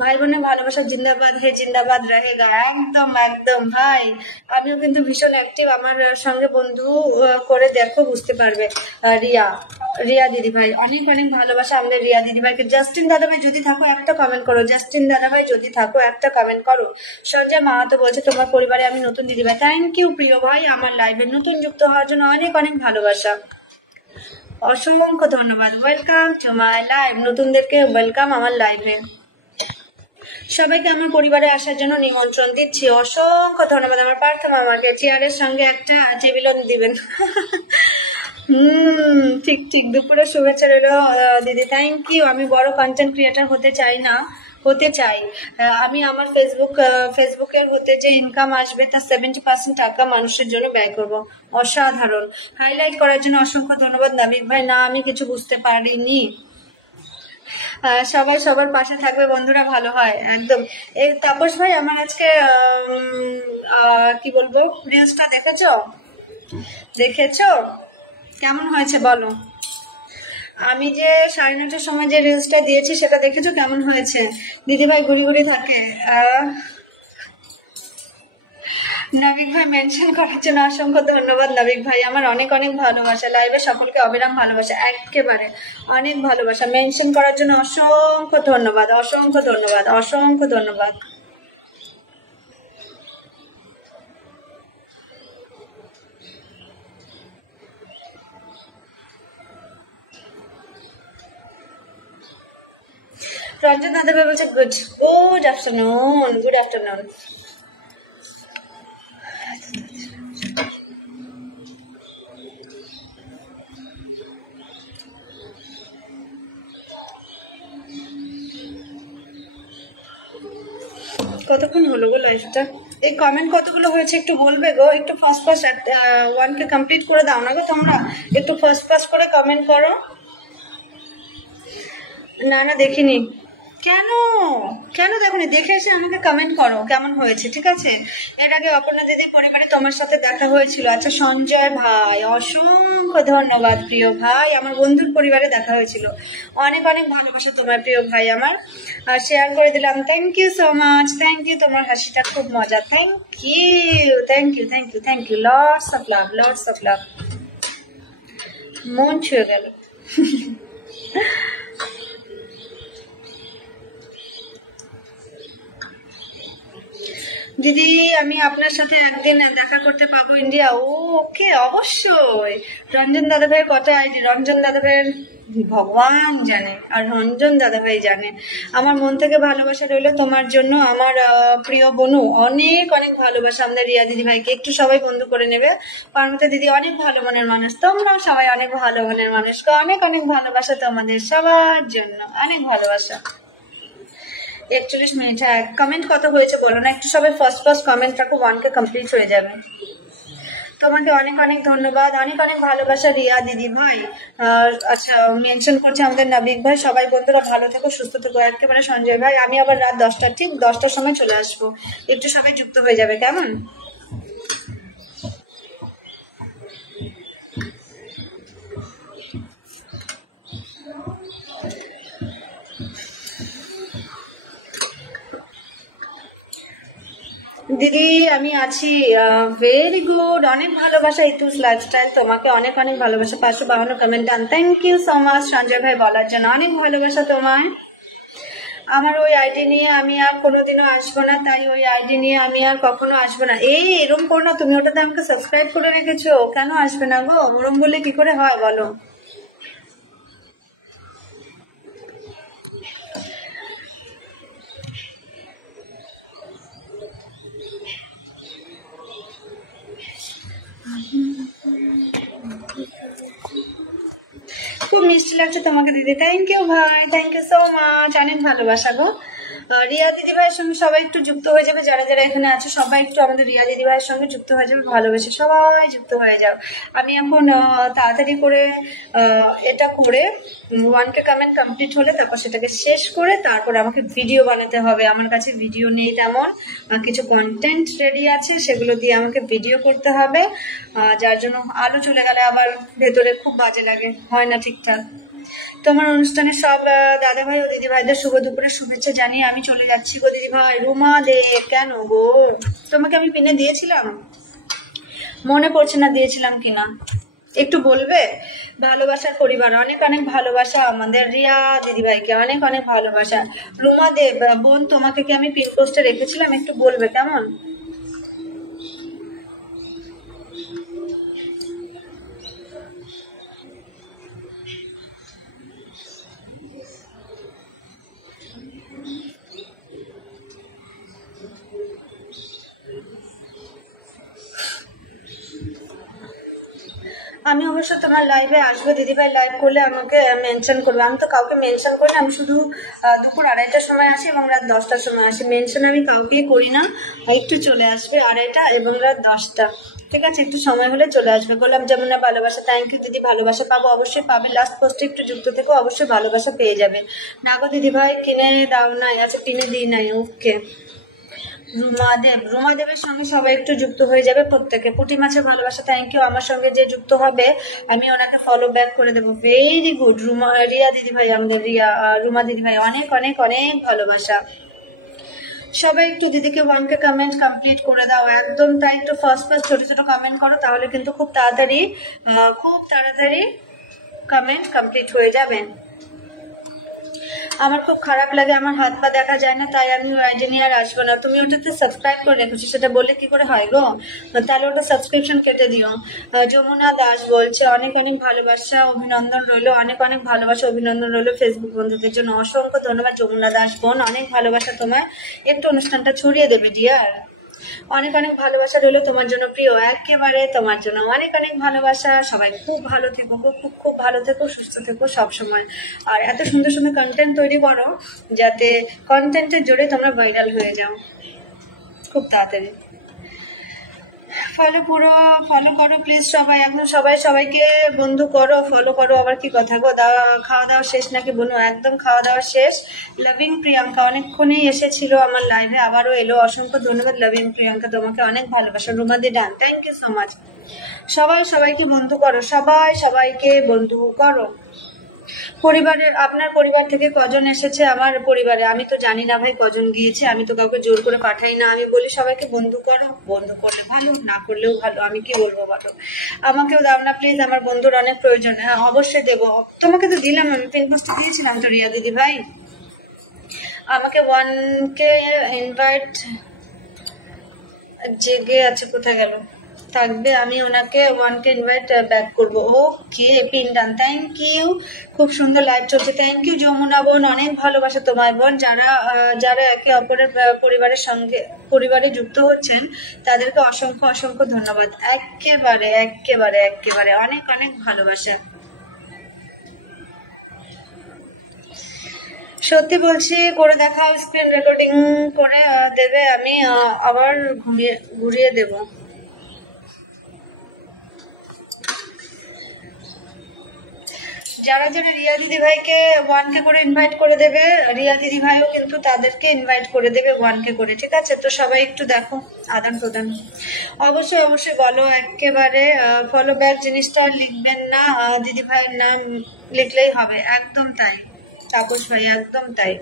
ভাই বোনের ভালোবাসা জিন্দাবাদ, হে জিন্দাবাদ रहेगा। একদম একদম ভাই। আমিও কিন্তু ভীষণ অ্যাক্টিভ, আমার সঙ্গে বন্ধু করে দেখো, বুঝতে পারবে। রিয়া, রিয়া দিদি ভাই, অনেক অনেক ভালোবাসা আমাদের রিয়া দিদি ভাইকে। জাস্টিন দাদা ভাই যদি থাকো একটা কমেন্ট করো, জাস্টিন দাদা ভাই যদি থাকো একটা কমেন্ট করো। সঞ্জয় মাহাতো বলছে তোমার পরিবারে আমি নতুন দিদি ভাই। থ্যাংক ইউ প্রিয় ভাই, আমার লাইভে নতুন যুক্ত হওয়ার জন্য অনেক অনেক ভালোবাসা, অসংখ্য ধন্যবাদ। ওয়েলকাম টু মাই লাইভ, নতুনদেরকে ওয়েলকাম আমার লাইভে। সবাইকে আমার পরিবারে আসার জন্য নিমন্ত্রণ দিচ্ছি, অসংখ্য ধন্যবাদ। আমার পার্থ মামাকে চেয়ারের সঙ্গে একটা টেবিলও দিবেন। ঠিক ঠিক, দুপুরে শুভেচ্ছা রইল দিদি। Thank you. আমি বড় কন্টেন্ট ক্রিয়েটার হতে চাই না, হতে চাই। আমি আমার ফেসবুকের হতে যে ইনকাম আসবে তার 70% টাকা মানুষের জন্য ব্যয় করব। অসাধারণ, হাইলাইট করার জন্য অসংখ্য ধন্যবাদ নাবিক ভাই। না, আমি কিছু বুঝতে পারিনি। সবাই সবার পাশে থাকবে বন্ধুরা, ভালো হয় একদম। এই তাপস ভাই, আমার আজকে কি বলবো, রিলসটা দেখেছো? দেখেছো? কেমন হয়েছে বলো? আমি যে 9:30টার সময় যে রিলসটা দিয়েছি সেটা দেখেছো কেমন হয়েছে? দিদিভাই ঘুরি ঘুরি থাকে। নাবিক ভাই মেনশন করার জন্য অসংখ্য ধন্যবাদ নাবিক ভাই, আমার অনেক অনেক ভালোবাসা। লাইভে সকলকে অবিরাম ভালোবাসা, একেবারে অনেক ভালোবাসা। মেনশন করার জন্য অসংখ্য ধন্যবাদ, অসংখ্য ধন্যবাদ, অসংখ্য ধন্যবাদ। রঞ্জন দাদা ভাই বলছে good good afternoon, good afternoon. কতক্ষণ হলো গো লাইফটা? এই কমেন্ট কতগুলো হয়েছে একটু বলবে গো? একটু ফাস্ট ফাস্ট 1কে কমপ্লিট করে দাও না গো তোমরা, একটু ফাস্ট ফাস্ট করে কমেন্ট করো। না না, দেখিনি। কেন? কেন দেখনি? দেখে এসে আমাকে কমেন্ট করো কেমন হয়েছে, ঠিক আছে? এর আগে অপর্ণা দিদির পরিবারে তোমার সাথে দেখা হয়েছিল। আচ্ছা সঞ্জয় ভাই, অসংখ্য ধন্যবাদ প্রিয় ভাই, আমার বন্ধুর পরিবারে দেখা হয়েছিল। অনেক অনেক ভালোবাসা তোমার প্রিয় ভাই আমার, আর শেয়ার করে দিলাম। Thank you so much, thank you. তোমার হাসিটা খুব মজা। Thank you, thank you, thank you, thank you. Lots of love, lots of love. মন ছুঁয়ে গেল। দিদি, আমি আপনার সাথে একদিন দেখা করতে পাবো ইন্ডিয়া? ওকে, অবশ্যই। রঞ্জন দাদা ভাইয়ের কত আইডি? রঞ্জন দাদা ভাইয়ের ভগবান জানে, আর রঞ্জন দাদা ভাই জানে। আমার মন থেকে ভালোবাসা রইলো তোমার জন্য আমার প্রিয় বনু, অনেক অনেক ভালোবাসা আমাদের রিয়া দিদি ভাইকে। একটু সবাই বন্ধু করে নেবে। পারমিতা দিদি অনেক ভালো মনের মানুষ, তোমরাও সবাই অনেক ভালো মনের মানুষ। অনেক অনেক ভালোবাসা তোমাদের সবার জন্য, অনেক ভালোবাসা। 41 মিনিট। হ্যাঁ, কমেন্ট কত হয়েছে বলো না একটু? সবাই ফার্স্ট ফার্স্ট কমেন্ট রাখো, 1কে কমপ্লিট হয়ে যাবে। তোমাকে অনেক অনেক ধন্যবাদ, অনেক অনেক ভালোবাসা রিয়া দিদি ভাই। আচ্ছা, মেনশন করছে আমাদের নাবিক ভাই। সবাই বন্ধুরা ভালো থেকো, সুস্থ থেকো একেবারে। সঞ্জয় ভাই, আমি আবার রাত 10টা, ঠিক 10টার সময় চলে আসবো, একটু সবাই যুক্ত হয়ে যাবে কেমন? দিদি আমি আছি, ভেরি গুড, অনেক ভালোবাসা ইতুস লাইফস্টাইল, তোমাকে অনেক অনেক ভালোবাসা। 552 comment done, thank you so much Sanjay ভাই বলার জন্য, অনেক ভালোবাসা তোমায়। আমার ওই আইডি নিয়ে আমি আর কোনোদিনও আসবো না, তাই ওই আইডি নিয়ে আমি আর কখনো আসবো না। এরম করো না, তুমি ওটাতে আমাকে সাবস্ক্রাইব করে রেখেছো, কেন আসবে না গো? ওরম বলে কি করে হয় বলো? খুব মিষ্টি লাগছে তোমাকে দিদি, থ্যাংক ইউ ভাই, থ্যাংক ইউ সো মাচ, অনেক ভালোবাসা গো। রিয়া দিদি ভাইয়ের সঙ্গে সবাই একটু যুক্ত হয়ে যাবে, যারা যারা এখানে আছে সবাই একটু আমাদের রিয়া দিদি ভাইয়ের সঙ্গে যুক্ত হয়ে যাবে, ভালোবেসে সবাই যুক্ত হয়ে যাও। আমি এখন তাড়াতাড়ি করে এটা করে 1K কমেন্ট কমপ্লিট হলে তারপর সেটাকে শেষ করে তারপর আমাকে ভিডিও বানাতে হবে। আমার কাছে ভিডিও নেই তেমন, কিছু কন্টেন্ট রেডি আছে, সেগুলো দিয়ে আমাকে ভিডিও করতে হবে, যার জন্য আলো চলে গেলে আবার ভেতরে খুব বাজে লাগে, হয় না ঠিকঠাক। তোমার অনুষ্ঠানে সব দাদা ভাই ও দিদি ভাইদের শুভ দুপুরের শুভেচ্ছা জানিয়ে আমি চলে যাচ্ছি গো দিদি ভাই। রুমা দে, কেন গো? তোমাকে আমি পিনে দিয়েছিলাম, মনে পড়ছে না দিয়েছিলাম কিনা, একটু বলবে? ভালোবাসার পরিবার, অনেক অনেক ভালোবাসা আমাদের রিয়া দিদি ভাইকে, অনেক অনেক ভালোবাসা। রুমা দে বোন, তোমাকে কি আমি পিন পোস্টে রেখেছিলাম, একটু বলবে কেমন? আমি অবশ্য তোমার লাইভে আসবো দিদিভাই, লাইভ করলে আমাকে মেনশন করবে। আমি তো কাউকে মেনশন করি না, আমি শুধু দুপুর 2:30টার সময় আসি এবং রাত 10টার সময় আসি, মেনশন আমি কাউকেই করি না। একটু চলে আসবে 2:30 এবং রাত 10টা, ঠিক আছে? একটু সময় হলে চলে আসবে। গোলাম জামুনা ভালোবাসা, থ্যাংক ইউ দিদি, ভালোবাসা পাবো, অবশ্যই পাবে, লাস্ট পোস্টে একটু যুক্ত থেকো, অবশ্যই ভালোবাসা পেয়ে যাবে। না গো দিদিভাই কিনে দাও না, আচ্ছা কিনে দিই নাই, ওকে। রুমাদেবের সঙ্গে সবাই একটু যুক্ত হয়ে যাবে প্রত্যেকে। পুঁটি মাছের ভালোবাসা, থ্যাংক ইউ। আমার সঙ্গে যে যুক্ত হবে আমি ওনাকে ফলো ব্যাক করে দেবো, ভেরি গুড। রিয়া দিদি ভাই, আমাদের রুমা দিদি ভাই, অনেক অনেক অনেক ভালোবাসা। সবাই একটু দিদিকে 1K কমেন্ট কমপ্লিট করে দাও, একদম তাই। একটু ফার্স্ট ছোট ছোট কমেন্ট করো, তাহলে কিন্তু খুব তাড়াতাড়ি কমেন্ট কমপ্লিট হয়ে যাবে। আমার খুব খারাপ লাগে, আমার হাত পা দেখা যায় না, তাই আমি আইডি নিয়ে আর আসবো না। তুমি ওটাতে সাবস্ক্রাইব করে রেখেছো, সেটা বললে কি করে হয় গো? তাহলে ওটা সাবস্ক্রিপশন কেটে দিও। যমুনা দাস বলছে অনেক অনেক ভালোবাসা, অভিনন্দন রইলো, অনেক অনেক ভালোবাসা, অভিনন্দন রইলো ফেসবুক বন্ধুদের জন্য, অসংখ্য ধন্যবাদ যমুনা দাস বোন, অনেক ভালোবাসা তোমায়। একটু অনুষ্ঠানটা ছড়িয়ে দেবে ডিয়ার, অনেক অনেক ভালোবাসা রইলো তোমার জন্য প্রিয়, একেবারে তোমার জন্য অনেক অনেক ভালোবাসা। সবাই খুব ভালো থেকো, খুব খুব ভালো থেকো, সুস্থ থেকো সব সময়। আর এত সুন্দর সুন্দর কন্টেন্ট তৈরি করো যাতে কন্টেন্টের জোরে তোমরা ভাইরাল হয়ে যাও খুব তাড়াতাড়ি। ফলো করো প্লিজ সবাই, একদম সবাই সবাইকে বন্ধু করো, ফলো করো। আবার কি কথা গো, খাওয়া দাওয়া শেষ নাকি বনু? একদম খাওয়া দাওয়া শেষ। লাভিং প্রিয়াঙ্কা অনেকক্ষণই এসেছিল আমার লাইভে, আবারও এলো, অসংখ্য ধন্যবাদ লাভিং প্রিয়াঙ্কা, তোমাকে অনেক ভালোবাসা। রুমাদি ডান, থ্যাংক ইউ সো মাচ। সবাই সবাইকে বন্ধু করো, সবাই সবাইকে বন্ধু করো। পরিবারের, আপনার পরিবার থেকে কজন এসেছে আমার পরিবারে? আমি তো জানি না ভাই কজন গিয়েছে, আমি তো কাউকে জোর করে পাঠাই না, আমি বলি সবাইকে বন্ধু করো, বন্ধু করলে ভালো, না করলেও ভালো, আমি কি বলবো বলো? আমাকেও দাও না প্লিজ, আমার বন্ধুর অনেক প্রয়োজন। হ্যাঁ অবশ্যই দেবো, তোমাকে তো দিলাম, আমি পিন পোস্টে দিয়েছিলাম তো রিয়া দিদি ভাই। আমাকে 1K ইনভাইট, জেগে আছে, কোথায় গেল? থাকবে, আমি ওনাকে 1K ইনভাইট ব্যাক করবো। ওকে পিন্ডান, থ্যাংক ইউ, খুব সুন্দর লাইভ চলছে, থ্যাংক ইউ যমুনা বোন, অনেক ভালোবাসা তোমার বোন। যারা যারা একে অপরের পরিবারে যুক্ত হচ্ছেন তাদেরকে অসংখ্য অসংখ্য ধন্যবাদ, একেবারে একেবারে একেবারে অনেক অনেক ভালোবাসা। সত্যি বলছি, করে দেখাও, স্ক্রিন রেকর্ডিং করে দেবে, আমি আবার ঘুরিয়ে দেবো। যারা যারা রিয়া দিদি ভাইকে 1K করে ইনভাইট করে দেবে, রিয়া দিদি ভাইও কিন্তু তাদেরকে ইনভাইট করে দেবে 1K করে, ঠিক আছে? তো সবাই একটু দেখো আদান প্রদান। অবশ্যই অবশ্যই বলো, একেবারে ফলো ব্যাক জিনিসটা লিখবেন না, দিদি ভাইয়ের নাম লিখলেই হবে, একদম তাই তাপস ভাই, একদম তাই।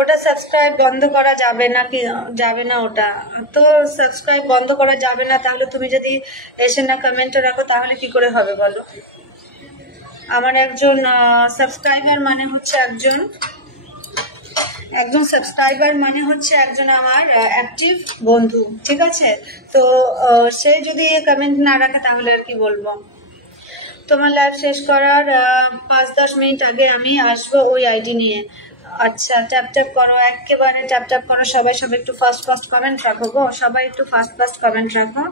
ওটা সাবস্ক্রাইব বন্ধ করা যাবে না কি যাবে না? ওটা তো সাবস্ক্রাইব বন্ধ করা যাবে না, তাহলে তুমি যদি এসে না কমেন্টে রাখো তাহলে কি করে হবে বলো? আমার একজন সাবস্ক্রাইবার মানে হচ্ছে একজন একজন সাবস্ক্রাইবার মানে হচ্ছে একজন আমার অ্যাক্টিভ বন্ধু, ঠিক আছে? তো সে যদি কমেন্ট না রাখে তাহলে আর কি বলবো। তোমার লাইভ শেষ করার 5-10 মিনিট আগে আমি আসবো ওই আইডি নিয়ে। আচ্ছা, ট্যাপ ট্যাপ করো, একেবারে ট্যাপ ট্যাপ করো। সবাই সবাই একটু ফাস্ট ফাস্ট কমেন্ট রাখো গো, সবাই একটু ফাস্ট ফাস্ট কমেন্ট রাখো।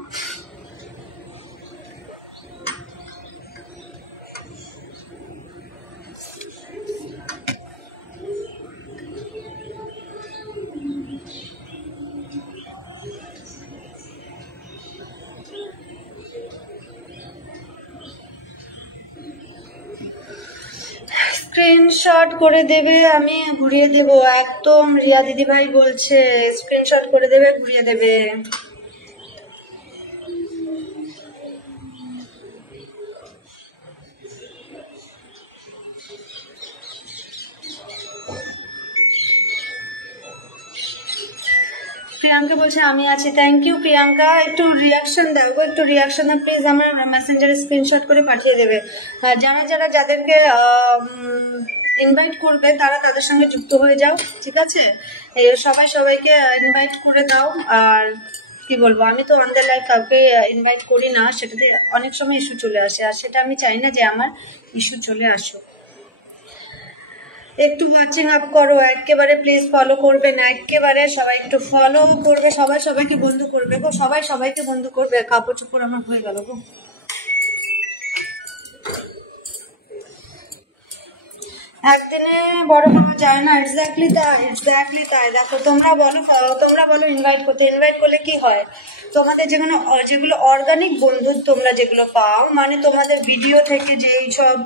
স্ক্রিনশট করে দেবে, আমি ঘুরিয়ে দেব একদম। রিয়া দিদি ভাই বলছে স্ক্রিনশট করে দেবে, ঘুরিয়ে দেবে। প্রিয়াঙ্কা বলছে আমি আছি। Thank you Priyanka. একটু রিয়াকশন দাও গো, একটু রিয়াকশন দাও প্লিজ। আমার মেসেঞ্জারে স্ক্রিনশট করে পাঠিয়ে দেবে। যারা যাদেরকে ইনভাইট করবে তারা তাদের সঙ্গে যুক্ত হয়ে যাও, ঠিক আছে? সবাই সবাইকে ইনভাইট করে দাও। আর কি বলবো, আমি তো অন দ্য লাইভ কাউকে ইনভাইট করি না, সেটাতে অনেক সময় ইস্যু চলে আসে, আর সেটা আমি চাই না যে আমার ইস্যু চলে আসুক। একটু ওয়াচিং আপ করো একেবারে, প্লিজ ফলো করবে না একেবারে, সবাই একটু ফলো করবে, সবাই সবাইকে বন্ধু করবে গো, সবাই সবাইকে বন্ধু করবে। কাপড় চোপড় আমার হয়ে গেল গো। একদিনে বড় হওয়া যায় না, এক্স্যাক্টলি তাই, এক্স্যাক্টলি তাই। দেখো তোমরা বলো ইনভাইট করতে, ইনভাইট করলে কি হয়? তোমাদের যেগুলো অর্গানিক বন্ধু তোমরা যেগুলো পাও, মানে তোমাদের ভিডিও থেকে যেই সব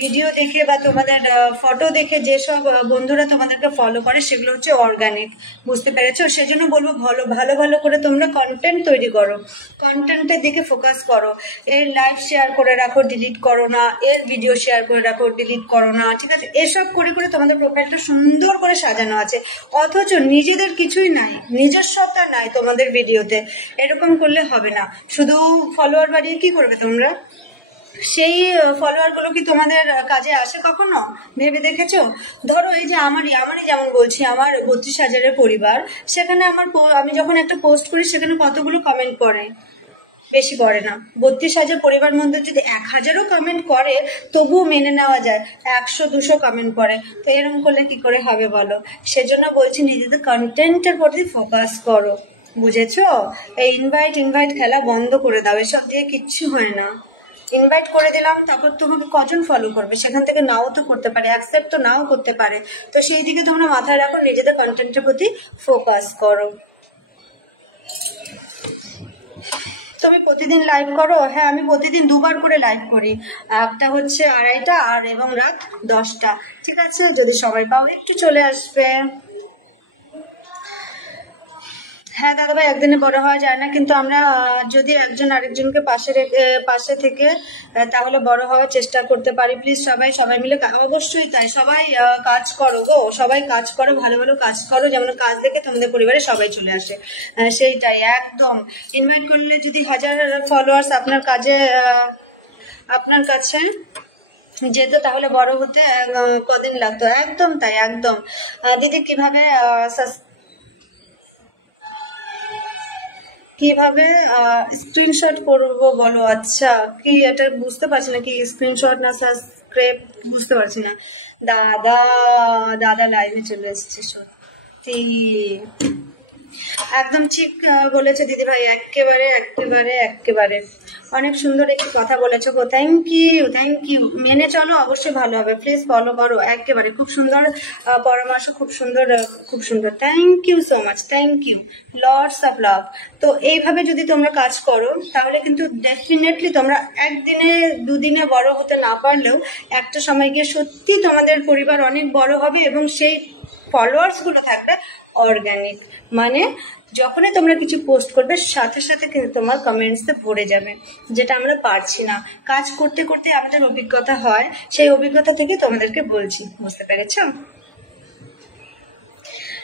ভিডিও দেখে বা তোমাদের ফটো দেখে যেসব বন্ধুরা তোমাদেরকে ফলো করে সেগুলো হচ্ছে অর্গানিক, বুঝতে পেরেছো? সেজন্য বলবো ভালো ভালো ভালো করে তোমরা কন্টেন্ট তৈরি করো, কন্টেন্টের দিকে ফোকাস করো। এর লাইভ শেয়ার করে রাখো, ডিলিট করো না। এর ভিডিও শেয়ার করে রাখো, ডিলিট করো না, ঠিক আছে? এসব করে করে তোমাদের প্রোফাইলটা সুন্দর করে সাজানো আছে, অথচ নিজেদের কিছুই নাই, নিজস্বতা নাই তোমাদের ভিডিওতে। এরকম করলে হবে না। শুধু ফলোয়ার বাড়িয়ে কি করবে তোমরা? সেই ফলোয়ার গুলো কি তোমাদের কাজে আসে কখনো? ভেবে দেখেছো? ধরো এই যে আমারই যেমন বলছি, আমার 32,000-এর পরিবার, সেখানে আমি যখন একটা পোস্ট করি সেখানে কতগুলো কমেন্ট করে? বেশি করে না। 32,000 পরিবার মধ্যে যদি 1,000ও কমেন্ট করে তবুও মেনে নেওয়া যায়, 100-200 কমেন্ট করে। তো এরকম করলে কি করে হবে বলো? সেজন্য বলছি নিজেদের কন্টেন্টের প্রতি ফোকাস করো, বুঝেছো? এই ইনভাইট খেলা বন্ধ করে দাও, এসব দিয়ে কিচ্ছু হয় না। ইনভাইট করে দিলাম, তারপর তোমাকে কজন ফলো করবে? সেখান থেকে নাও তো করতে পারে, অ্যাকসেপ্ট তো নাও করতে পারে। তো সেই দিকে তোমরা মাথায় রাখো, নিজেদের কন্টেন্টের প্রতি ফোকাস করো। তুমি প্রতিদিন লাইভ করো? হ্যাঁ, আমি প্রতিদিন 2বার করে লাইভ করি। একটা হচ্ছে 2:30 আর এবং রাত 10টা, ঠিক আছে? যদি সবাই পাও একটু চলে আসবে। হ্যাঁ দাদাভাই, একদিনে বড় হওয়া যায় না, কিন্তু আমরা যদি একজন আরেকজনকে পাশে থেকে তাহলে বড় হওয়ার চেষ্টা করতে পারি। প্লিজ সবাই সবাই মিলে অবশ্যই তাই। সবাই কাজ করো গো, সবাই কাজ করো, ভালো ভালো কাজ করো, যেমন কাজ দেখে তোমাদের পরিবারে সবাই চলে আসে। সেইটাই একদম। ইনভাইট করলে যদি 1000 ফলোয়ার্স আপনার কাছে যেত তাহলে বড় হতে কদিন লাগতো? একদম তাই, একদম। দিদি কিভাবে স্ক্রিনশট করবো বলো? আচ্ছা, কি এটা বুঝতে পারছি না, কি স্ক্রিনশট না সাবস্ক্রাইব বুঝতে পারছি না। দাদা দাদা লাইভে চলে এসেছে, সত্যি একদম ঠিক বলেছে দিদি ভাই, একেবারে একেবারে একেবারে অনেক সুন্দর একটি কথা বলেছো গো। Thank you, thank you. মেনে চলো, অবশ্যই ভালো হবে। প্লিজ ফলো করো, একেবারে খুব সুন্দর পরামর্শ, খুব সুন্দর খুব সুন্দর। Thank you so much, thank you, lots of love. তো এইভাবে যদি তোমরা কাজ করো তাহলে কিন্তু ডেফিনেটলি তোমরা একদিনে দুদিনে বড় হতে না পারলেও একটা সময় গিয়ে সত্যি তোমাদের পরিবার অনেক বড় হবে, এবং সেই ফলোয়ার্স গুলো থাকবে অর্গানিক। মানে যখনই তোমরা কিছু পোস্ট করবে সাথে সাথে কিন্তু তোমার কমেন্টসে ভরে যাবে, যেটা আমরা পারছি না। কাজ করতে করতে আমাদের অভিজ্ঞতা হয়, সেই অভিজ্ঞতা থেকে তোমাদেরকে বলছি, বুঝতে পেরেছো?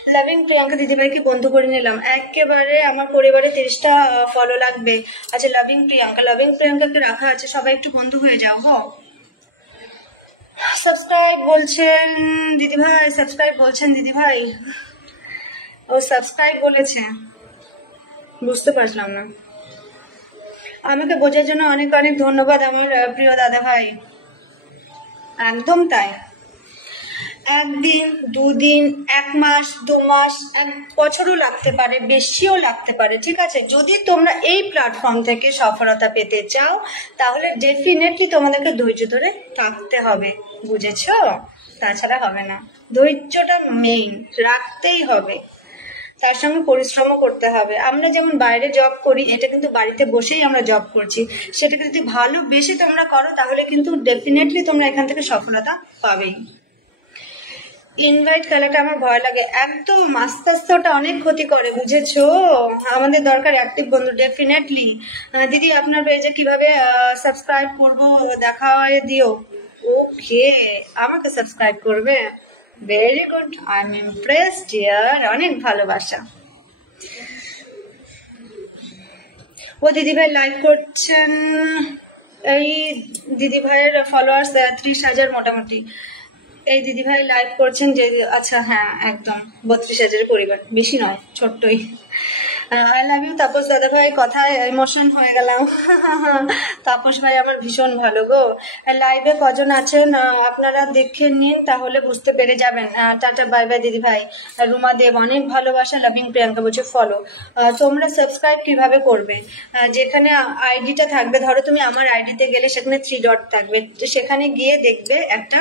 লাভিং প্রিয়াঙ্কা দিদিভাইকে বন্ধু করে নিলাম, একেবারে আমার পরিবারে 30টা ফলো লাগবে। আচ্ছা লাভিং প্রিয়াঙ্কাকে রাখা আছে, সবাই একটু বন্ধু হয়ে যাও গো। সাবস্ক্রাইব বলছেন দিদিভাই, ও সাবস্ক্রাইব বলেছে, বুঝতে পারলাম না। আমাকে বোঝার জন্য অনেক অনেক ধন্যবাদ আমার প্রিয় দাদা ভাই। একদম তাই, একদিন, দুদিন, 1 মাস, 2 মাস, 1 বছরও লাগতে পারে, বেশিও লাগতে পারে, ঠিক আছে। যদি তোমরা এই প্ল্যাটফর্ম থেকে সফলতা পেতে চাও তাহলে ডেফিনেটলি তোমাদেরকে ধৈর্য ধরে থাকতে হবে, বুঝেছো? তাছাড়া হবে না। ধৈর্যটা মেইন, রাখতেই হবে, তার সঙ্গে পরিশ্রমও করতে হবে। আমরা যেমন বাইরে জব করি, এটা কিন্তু বাড়িতে বসেই আমরা জব করছি, সেটাকে যদি ভালোবেসে তোমরা করো তাহলে কিন্তু ডেফিনেটলি তোমরা এখান থেকে সফলতা পাবেই। ইনভাইট খেলাটা আমার ভয় লাগে, একদম আস্তে আস্তে ওটা অনেক ক্ষতি করে, বুঝেছো? আমাদের দরকার অ্যাক্টিভ বন্ধু, ডেফিনেটলি। দিদি আপনার পেজে কিভাবে সাবস্ক্রাইব করবো দেখায় দিও। ওকে, আমাকে সাবস্ক্রাইব করবে, very good, I am impressed ইয়ার, অনেক ভালোবাসা। ও দিদিভাই লাইক করছেন, এই দিদিভাইয়ের ফলোয়ার্স 30,000 মোটামুটি। এই দিদিভাই লাইভ করছেন যে, আচ্ছা হ্যাঁ একদম 32,000 পরিবার, বেশি নয়, ছোট্টই। আই লাভ ইউ তাপস দাদা ভাই, কথায় ইমোশন হয়ে গেলাম। তাপস ভাই আমার ভীষণ ভালো গো। লাইভে কজন আছেন আপনারা দেখে নিন, তাহলে বুঝতে পেরে যাবেন। টাটা বাই বাই দিদি ভাই। রুমা দেব অনেক ভালোবাসা, লাভিং প্রিয়াঙ্কা বলছে ফলো। তোমরা সাবস্ক্রাইব কিভাবে করবে? যেখানে আইডিটা থাকবে, ধরো তুমি আমার আইডিতে গেলে সেখানে 3 ডট থাকবে, সেখানে গিয়ে দেখবে একটা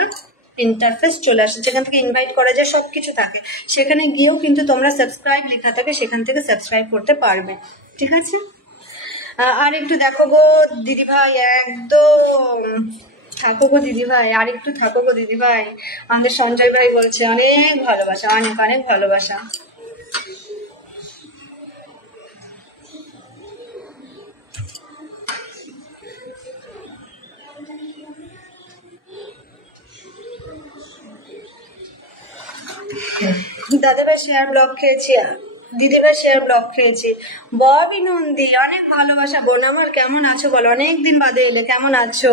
ইন্টারফেস চলে আসে, যেখান থেকে ইনভাইট করা যায়, সবকিছু থাকে। সেখানে গিয়েও কিন্তু তোমরা সাবস্ক্রাইব লেখা থাকে, সেখান থেকে সাবস্ক্রাইব করতে পারবে, ঠিক আছে। আর একটু দেখো গো দিদি ভাই, একদম থাকো গো দিদি ভাই, আর একটু থাকো গো দিদি ভাই। আমাদের সঞ্জয় ভাই বলছে অনেক ভালোবাসা, অনেক অনেক ভালোবাসা। দাদাভাই শেয়ার ব্লক খেয়েছি, দিদিভাই শেয়ার ব্লক খেয়েছি। ববি নন্দী অনেক ভালোবাসা বোন আমার, কেমন আছো বলো, অনেকদিন বাদে এলে, কেমন আছো?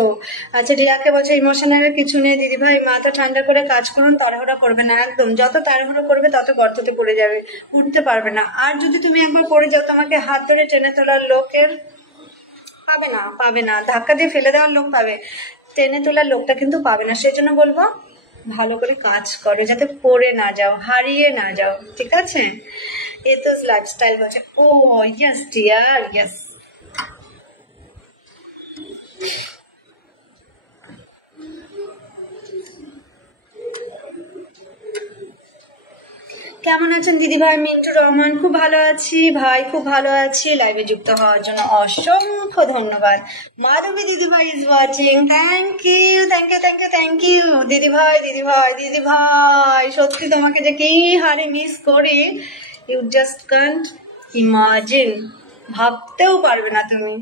আচ্ছা রিয়াকে বলছে ইমোশনাল কিছু নেই দিদিভাই, মাথা ঠান্ডা করে কাজ করুন, তাড়াহুড়া করবে না, একদম যত তাড়াহুড়া করবে তত গর্ততে পড়ে যাবে, উঠতে পারবে না। আর যদি তুমি একবার পড়ে যাও, তোমাকে হাত ধরে টেনে তোলার লোকের পাবে না, ধাক্কা দিয়ে ফেলে দেওয়ার লোক পাবে, টেনে তোলার লোকটা কিন্তু পাবে না। সেই জন্য বলবো ভালো করে কাজ করো, যাতে পড়ে না যাও, হারিয়ে না যাও, ঠিক আছে। এ তো লাইফস্টাইল বলছে, ও ইয়েস ডিয়ার, ইয়েস। কেমন আছেন দিদি ভাই? মিন্টু রহমান, খুব ভালো আছি ভাই, খুব ভালো আছি। লাইভে যুক্ত হওয়ার জন্য অসংখ্য ধন্যবাদ। মাধবী দিদি ভাই is watching, thank you thank you thank you thank you দিদি ভাই দিদি ভাই দিদি ভাই, সত্যি তোমাকে যে কি হারে মিস করি, ইউ জাস্ট কান্ট ইমাজিন, ভাবতেও পারবে না তুমি।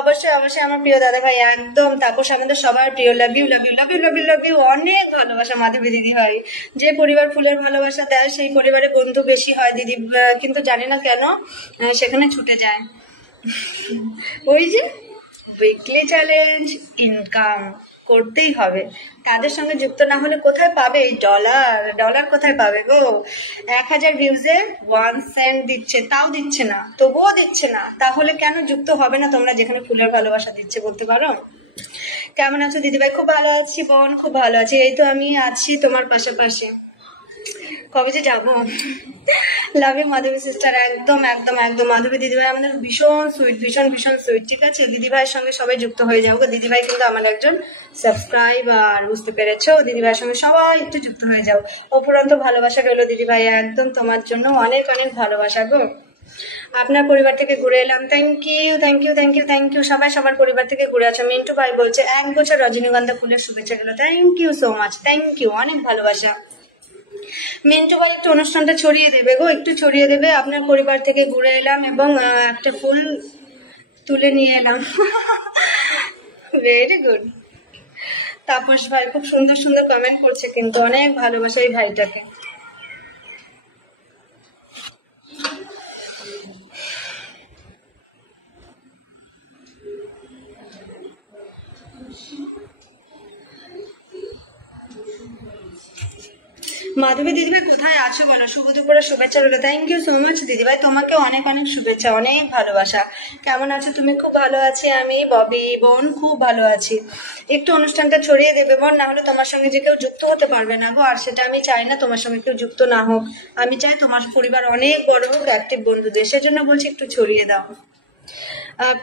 অবশ্যই অবশ্যই আমার প্রিয় দাদা ভাই, একদম তাপস আমাদের সবার প্রিয়, love you love you love you love you love you, অনেক ভালোবাসা মাধবী দিদি ভাই। যে পরিবার ফুলের ভালোবাসা দেয় সেই পরিবারে বন্ধু বেশি হয় দিদি, কিন্তু জানি না কেন সেখানে ছুটে যায়। ওই যে উইকলি চ্যালেঞ্জ, ইনকাম করতেই হবে, তাদের সঙ্গে যুক্ত না হলে কোথায় পাবে এই ডলার কোথায় পাবে গো? 1000 ভিউজে 1 সেন্ট দিচ্ছে, তাও দিচ্ছে না, তবুও দিচ্ছে না, তাহলে কেন যুক্ত হবে না তোমরা, যেখানে ফুলের ভালোবাসা দিচ্ছে, বলতে পারো? কেমন আছো দিদিভাই? খুব ভালো আছি বোন, খুব ভালো আছি, এই তো আমি আছি তোমার পাশাপাশি। কবে যে যাবো। লাভ ইউ মাধবী সিস্টার, একদম একদম একদম। মাধবী দিদিভাই আমাদের ভীষণ সুইট, ভীষণ ভীষণ সুইট, ঠিক আছে। দিদিভাইয়ের সঙ্গে সবাই যুক্ত হয়ে যাবো, দিদিভাই কিন্তু আমার একজন সাবস্ক্রাইবার, বুঝতে পেরেছো? দিদিভাইয়ের সঙ্গে সবাই একটু যুক্ত হয়ে যাও। অপুরন্ত ভালোবাসা রইলো দিদিভাই, একদম তোমার জন্য অনেক অনেক ভালোবাসা গো। আপনার পরিবার থেকে ঘুরে এলাম, thank you thank you thank you thank you. সবাই সবার পরিবার থেকে ঘুরে আছো। মিন্টু ভাই বলছে 1 বছর রজনীগন্ধা ফুলের শুভেচ্ছা গেল, thank you so much, thank you, অনেক ভালোবাসা। মিন্টু ভাই একটু অনুষ্ঠানটা ছড়িয়ে দেবে গো, একটু ছড়িয়ে দেবে। আপনার পরিবার থেকে ঘুরে এলাম এবং একটা ফুল তুলে নিয়ে এলাম। Very good. তাপস ভাই খুব সুন্দর সুন্দর কমেন্ট করছে, কিন্তু অনেক ভালোবাসা এই ভাইটাকে। মাধবী দিদিভাই কোথায় আছো বলো? শুভ দুপুরে শুভেচ্ছা রইলো। থ্যাংক ইউ সো মাচ দিদিভাই, তোমাকে অনেক অনেক শুভেচ্ছা, অনেক ভালোবাসা। কেমন আছো তুমি? খুব ভালো আছি আমি, ববি বোন খুব ভালো আছি। একটু অনুষ্ঠানটা ছড়িয়ে দেবে বোন, না হলে তোমার সঙ্গে যে কেউ যুক্ত হতে পারবে না গো, আর সেটা আমি চাই না তোমার সঙ্গে কেউ যুক্ত না হোক। আমি চাই তোমার পরিবার অনেক বড় হোক, অ্যাক্টিভ বন্ধুদের, সেজন্য বলছি একটু ছড়িয়ে দাও।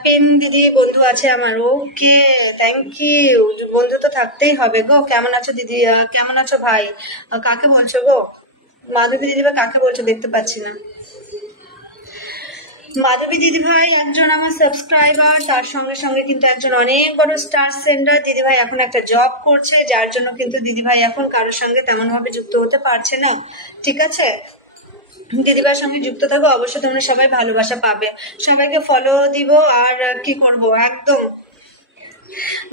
পেন দিদি বন্ধু আছে আমার, ওকে থ্যাংক ইউ। বন্ধু তো থাকতেই হবে গো। কেমন আছো দিদি? কেমন আছো ভাই? কাকে বলছো গো? মাধবী দিদি ভাই কাকে বলছো? দেখতে পাচ্ছি না। মাধবী দিদি ভাই একজন আমার সাবস্ক্রাইবার, তার সঙ্গে সঙ্গে কিন্তু একজন অনেক বড় স্টার সেন্ডার। দিদি ভাই এখন একটা জব করছে, যার জন্য কিন্তু দিদি ভাই এখন কারোর সঙ্গে তেমন ভাবে যুক্ত হতে পারছে না। ঠিক আছে, দিদিভাইয়ের সঙ্গে যুক্ত থাকো, অবশ্যই তোমরা সবাই ভালোবাসা পাবে। সবাইকে ফলো দিব। আর কি করব, একদম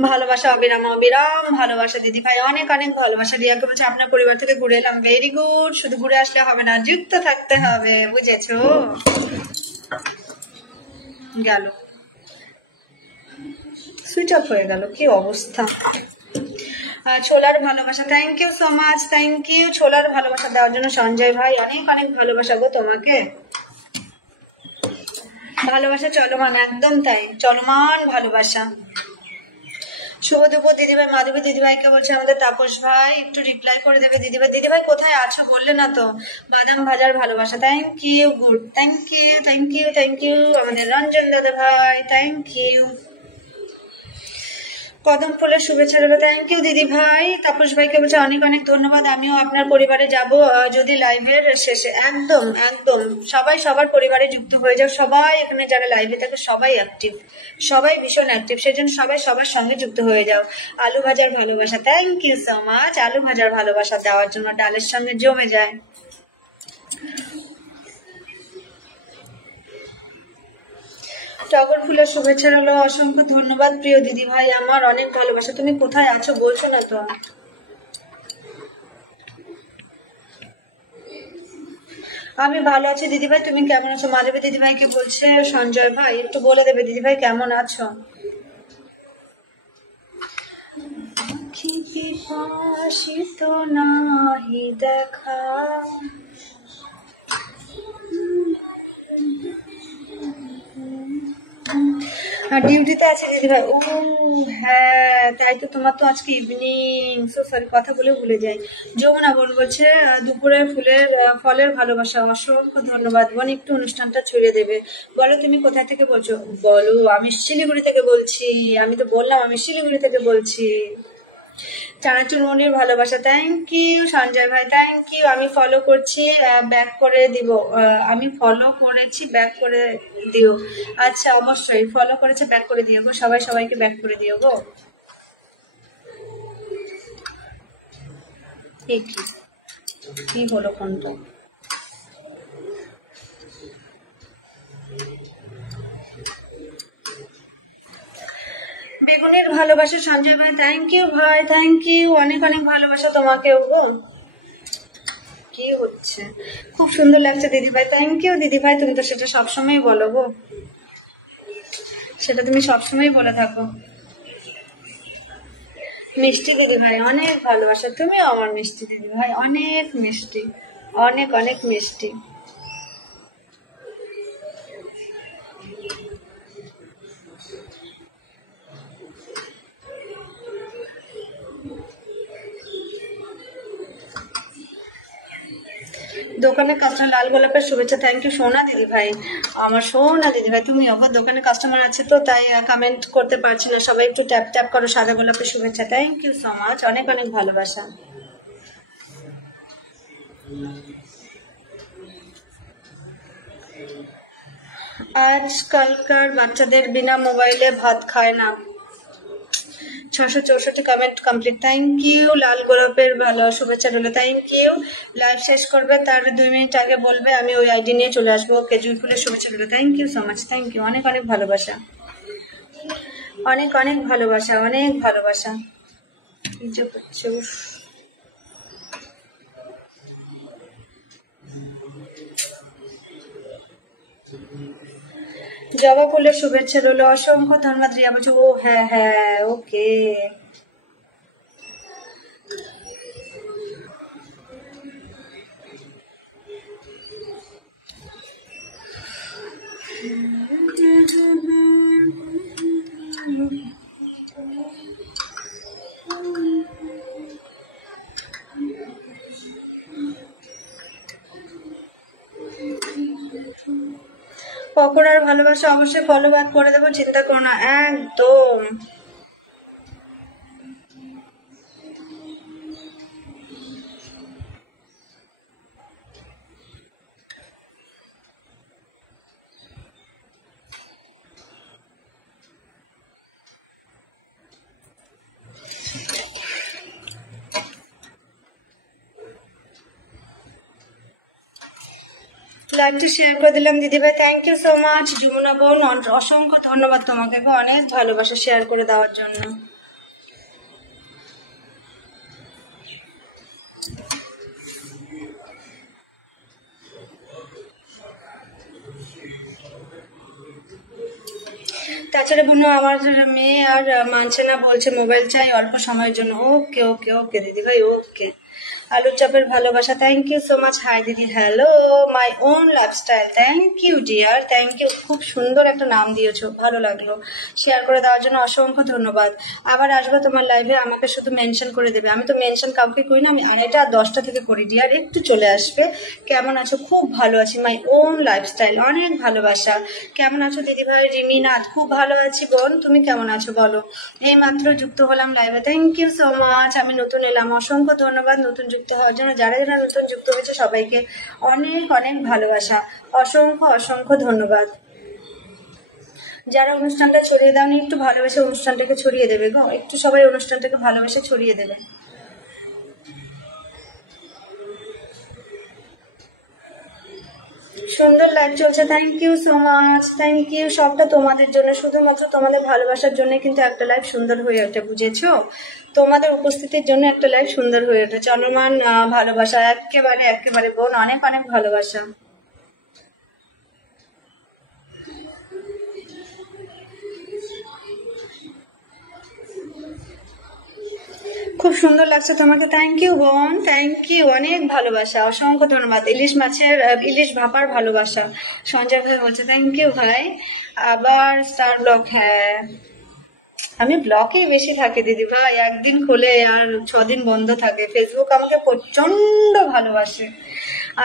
ভালোবাসা, অবিরাম অবিরাম ভালোবাসা দিদি ভাই, অনেক অনেক ভালোবাসা। রিয়াকে বলছে আপনার পরিবার থেকে ঘুরে এলাম, ভেরি গুড। শুধু ঘুরে আসলে হবে না, যুক্ত থাকতে হবে, বুঝেছো? গেল, সুইচ অফ হয়ে গেল, কি অবস্থা। ছোলার ভালোবাসা, thank you so much, thank you ছোলার ভালোবাসা দেওয়ার জন্য সঞ্জয় ভাই, অনেক অনেক ভালোবাসা গো তোমাকে। ভালোবাসা চলমান, একদম তাই, চলমান ভালোবাসা। শুভ দুপুর দিদিভাই। মাধবী দিদিভাইকে বলছে আমাদের তাপস ভাই একটু রিপ্লাই করে দেবে দিদিভাই। দিদিভাই কোথায় আছো বললে না তো। বাদাম ভাজার ভালোবাসা, thank you, good, thank you, thank you, thank you. আমাদের রঞ্জন দাদা ভাই, থ্যাংক ইউ। কদম ফুলের শুভেচ্ছা দেবে, থ্যাংক ইউ দিদি ভাই। তাপস ভাইকে বলছে অনেক অনেক ধন্যবাদ। আমিও আপনার পরিবারে যাব যদি লাইভের শেষে। একদম একদম, সবাই সবার পরিবারে যুক্ত হয়ে যাও। সবাই এখানে যারা লাইভে থাকে সবাই অ্যাক্টিভ, সবাই ভীষণ অ্যাক্টিভ, সেজন্য সবাই সবার সঙ্গে যুক্ত হয়ে যাও। আলু ভাজার ভালোবাসা, থ্যাংক ইউ সো মাচ। আলু ভাজার ভালোবাসা দেওয়ার জন্য ডালের সঙ্গে জমে যায়। টগর ফুলের শুভেচ্ছা রইলো, অসংখ্য ধন্যবাদ প্রিয় দিদি ভাই, আমার অনেক ভালোবাসা। তুমি কোথায় আছো বলছো না তো। আমি ভালো আছি দিদিভাই, তুমি কেমন আছো? মাধবী দিদিভাইকে বলছে সঞ্জয় ভাই, একটু বলে দেবে দিদিভাই কেমন আছো। কি বিভাসিত নাহি দেখা। আর ডিউটিতে আছে দিদিভাই। ও হ্যাঁ, তাই তো, তোমার তো আজকে ইভিনিং, সো সরি, কথা বলে ভুলে যাই। যমুনা বোন বলছে দুপুরে ফলের ভালোবাসা, অসংখ্য ধন্যবাদ বোন। একটু অনুষ্ঠানটা ছড়িয়ে দেবে। বলো তুমি কোথায় থেকে বলছো। বলো, আমি শিলিগুড়ি থেকে বলছি। আমি তো বললাম আমি শিলিগুড়ি থেকে বলছি। চানাচুর মনির ভালোবাসা, থ্যাংক ইউ সঞ্জয় ভাই, থ্যাংক ইউ। আমি ফলো করছি, ব্যাক করে দিব। আমি ফলো করেছি, ব্যাক করে দিও। আচ্ছা অবশ্যই, ফলো করেছে ব্যাক করে দিও গো, সবাই সবাইকে ব্যাক করে দিও গো। কি হলো কোনটা। বেগুনের ভালোবাসা সঞ্জয় ভাই, থ্যাংক ইউ ভাই, থ্যাংক ইউ, অনেক অনেক ভালোবাসা তোমাকেও গো। কি হচ্ছে, খুব সুন্দর লাগছে দিদি ভাই, থ্যাংক ইউ দিদি ভাই। তুমি তো সেটা সবসময় বলো গো, সেটা তুমি সবসময় বলে থাকো। মিষ্টি দিদি ভাই অনেক ভালোবাসা, তুমিও আমার মিষ্টি দিদি ভাই, অনেক মিষ্টি, অনেক অনেক মিষ্টি। দোকানের কাস্টমার লাল গোলাপের শুভেচ্ছা, থ্যাংক ইউ সোনা দিদি ভাই, আমার সোনা দিদি ভাই। তুমি আবার দোকানে কাস্টমার আছে তো তাই কমেন্ট করতে পারছি না, সবাই একটু ট্যাপ ট্যাপ করো। সাদা গোলাপের শুভেচ্ছা, থ্যাংক ইউ সো মাচ, অনেক অনেক ভালোবাসা। আজকালকার বাচ্চাদের বিনা মোবাইলে ভাত খায় না। 664 কমেন্ট কমপ্লিট, থ্যাংক ইউ। লাল গোলাপের ভালো শুভেচ্ছা রইলো, থ্যাংক ইউ। লাইভ শেষ করবে তার 2 মিনিট আগে বলবে, আমি ওই আইডি নিয়ে চলে আসবো। ওকে, জুই ফুলের শুভেচ্ছা রইলো, thank you so much, thank you, অনেক অনেক ভালোবাসা, অনেক অনেক ভালোবাসা, অনেক ভালোবাসা। কি যে হচ্ছে, উফ। জবা ফুলের শুভেচ্ছা রইলো, অসংখ্য ধন্যবাদ। রিয়া বলছে ও হ্যাঁ হ্যাঁ ওকে। পকোড়ার ভালোবাসা অবশ্যই ফলো ব্যাক করে দেবো, চিন্তা করো না একদম। লাইভটি শেয়ার করে দিলাম দিদিভাই, thank you so much. Jamuna বোন অসংখ্য ধন্যবাদ তোমাকে গো, অনেক ভালোবাসা শেয়ার করে দেওয়ার জন্য। তাছাড়া বোন আমার মেয়ে আর মানছে না, বলছে মোবাইল চাই অল্প সময়ের জন্য। ওকে ওকে ওকে দিদিভাই ওকে। আলু চাপের ভালোবাসা, thank you so much. Hi দিদি, hello my own lifestyle, thank you dear, thank you. খুব সুন্দর একটা নাম দিয়েছো, ভালো লাগলো। শেয়ার করে দেওয়ার জন্য অসংখ্য ধন্যবাদ। আবার আসবে তোমার লাইভে, আমাকে শুধু মেনশন করে দেবে। আমি তো মেনশন কাউকে করি না, আমি 9টা আর 10টা থেকে করি ডিয়ার, একটু চলে আসবে। কেমন আছো? খুব ভালো আছি, মাই ওন লাইফস্টাইল, অনেক ভালোবাসা। কেমন আছো দিদিভাই? রিমিনাথ, খুব ভালো আছি বোন, তুমি কেমন আছো বলো? এই মাত্র যুক্ত হলাম লাইভে, থ্যাংক ইউ সো মাচ। আমি নতুন এলাম, অসংখ্য ধন্যবাদ নতুন যুক্ত হওয়ার জন্য। যারা যারা নতুন যুক্ত হয়েছে সবাইকে অনেক অনেক ভালোবাসা, অসংখ্য অসংখ্য ধন্যবাদ। যারা অনুষ্ঠানটা ছড়িয়ে দাওনি, একটু ভালোবেসে অনুষ্ঠানটাকে ছড়িয়ে দেবে গো, একটু সবাই অনুষ্ঠানটাকে ভালোবেসে ছড়িয়ে দেবে। সুন্দর লাইভ চলছে, thank you so much, thank you. সবটা তোমাদের জন্য, শুধুমাত্র তোমাদের ভালোবাসার জন্য কিন্তু একটা লাইভ সুন্দর হয়ে ওঠে, বুঝেছো? তোমাদের উপস্থিতির জন্য একটা লাইভ সুন্দর হয়ে ওঠে। চলমান ভালোবাসা, একেবারে একেবারে বোন, অনেক অনেক ভালোবাসা। খুব সুন্দর লাগছে তোমাকে, থ্যাংক ইউ বোন, থ্যাংক ইউ, অনেক ভালোবাসা, অসংখ্য ধন্যবাদ। ইলিশ মাছের ইলিশ ভাপার ভালোবাসা, সঞ্জয় ভাই বলছে, থ্যাংক ইউ ভাই। আবার স্টার ব্লক, হ্যাঁ আমি ব্লকেই বেশি থাকি দিদি ভাই, একদিন খুলে আর 6 দিন বন্ধ থাকে। ফেসবুক আমাকে প্রচন্ড ভালোবাসে,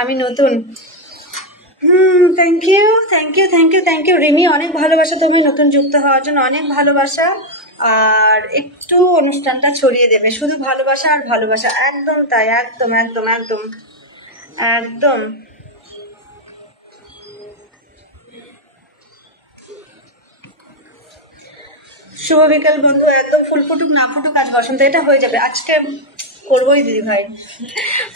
আমি নতুন। Thank you thank you thank you thank you Rimi, অনেক ভালোবাসা তুমি নতুন যুক্ত হওয়ার জন্য, অনেক ভালোবাসা। আর একটু অনুষ্ঠানটা ছড়িয়ে দেবে, শুধু ভালোবাসা আর ভালোবাসা, একদম তাই, একদম একদম একদম একদম। শুভ বিকাল বন্ধু, একদম ফুল ফুটুক না ফুটুক, আজ বসন্ত এটা হয়ে যাবে, আজকে করবোই দিদি ভাই।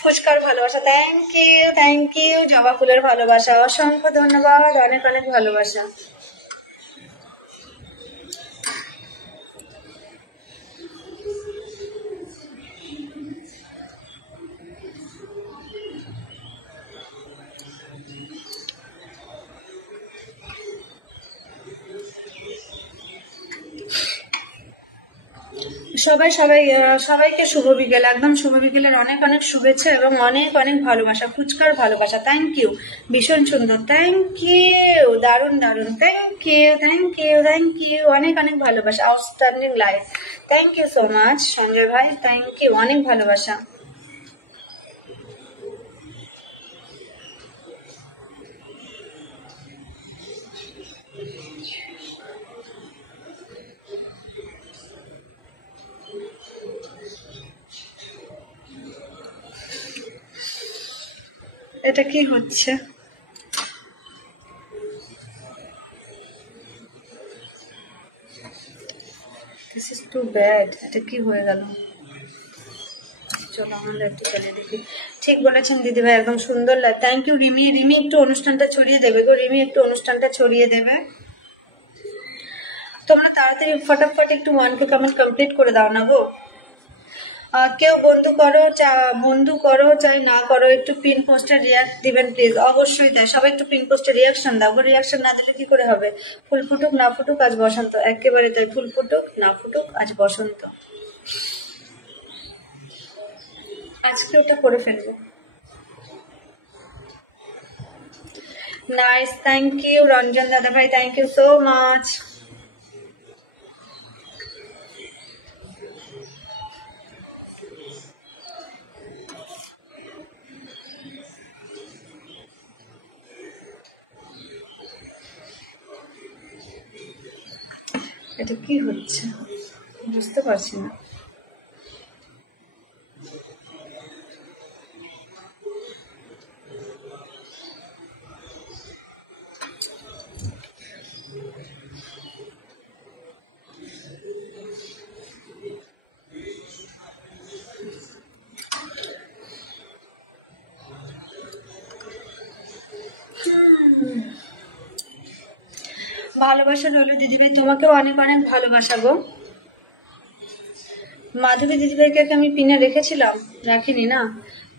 ফুচকার ভালোবাসা, থ্যাংক ইউ থ্যাংক ইউ। জবা ফুলের ভালোবাসা, অসংখ্য ধন্যবাদ, অনেক অনেক ভালোবাসা। সবাই সবাই সবাইকে শুভ বিকেল, একদম শুভ বিকেলের অনেক অনেক শুভেচ্ছা এবং অনেক অনেক ভালোবাসা। ফুচকার ভালোবাসা, থ্যাংক ইউ, ভীষণ সুন্দর, থ্যাংক ইউ, দারুণ দারুণ, thank you thank you thank you, অনেক অনেক ভালোবাসা, outstanding life, thank you so much Sanjay ভাই, থ্যাংক ইউ, অনেক ভালোবাসা। এটা কি হচ্ছে? দিস ইজ টু ব্যাড, এটা কি হয়ে গেল? চলো আমরা একটু চালিয়ে দেখি। ঠিক বলেছেন দিদিভাই, একদম সুন্দর লাগে, থ্যাংক ইউ রিমি। রিমি একটু অনুষ্ঠানটা ছড়িয়ে দেবে গো, রিমি একটু অনুষ্ঠানটা ছড়িয়ে দেবে। তোমরা তাড়াতাড়ি ফটাফট একটু 1K কমেন্ট কমপ্লিট করে দাও না গো। কেউ বন্ধু করো চাই না করো, একটু পিন পোস্টে রিয়াক্ট দিবেন প্লিজ। অবশ্যই তাই, সবাই একটু পিন পোস্টে রিয়াকশন দাও। রিয়াকশন না দিলে কি করে হবে? ফুল ফুটুক না ফুটুক আজ বসন্ত, একেবারে তাই, ফুল ফুটুক না ফুটুক আজ বসন্ত। আজকে ওটা করে ফেলবো। নাইস, থ্যাংক ইউ রঞ্জন দাদা ভাই, থ্যাংক ইউ সো মাচ। এটা কি হচ্ছে বুঝতে পারছি না। ভালোবাসা রইলো দিদিভাই, তোমাকেও অনেক অনেক ভালোবাসা গো। মাধবী দিদিভাইকে কি আমি পিনে রেখেছিলাম? রাখিনি না।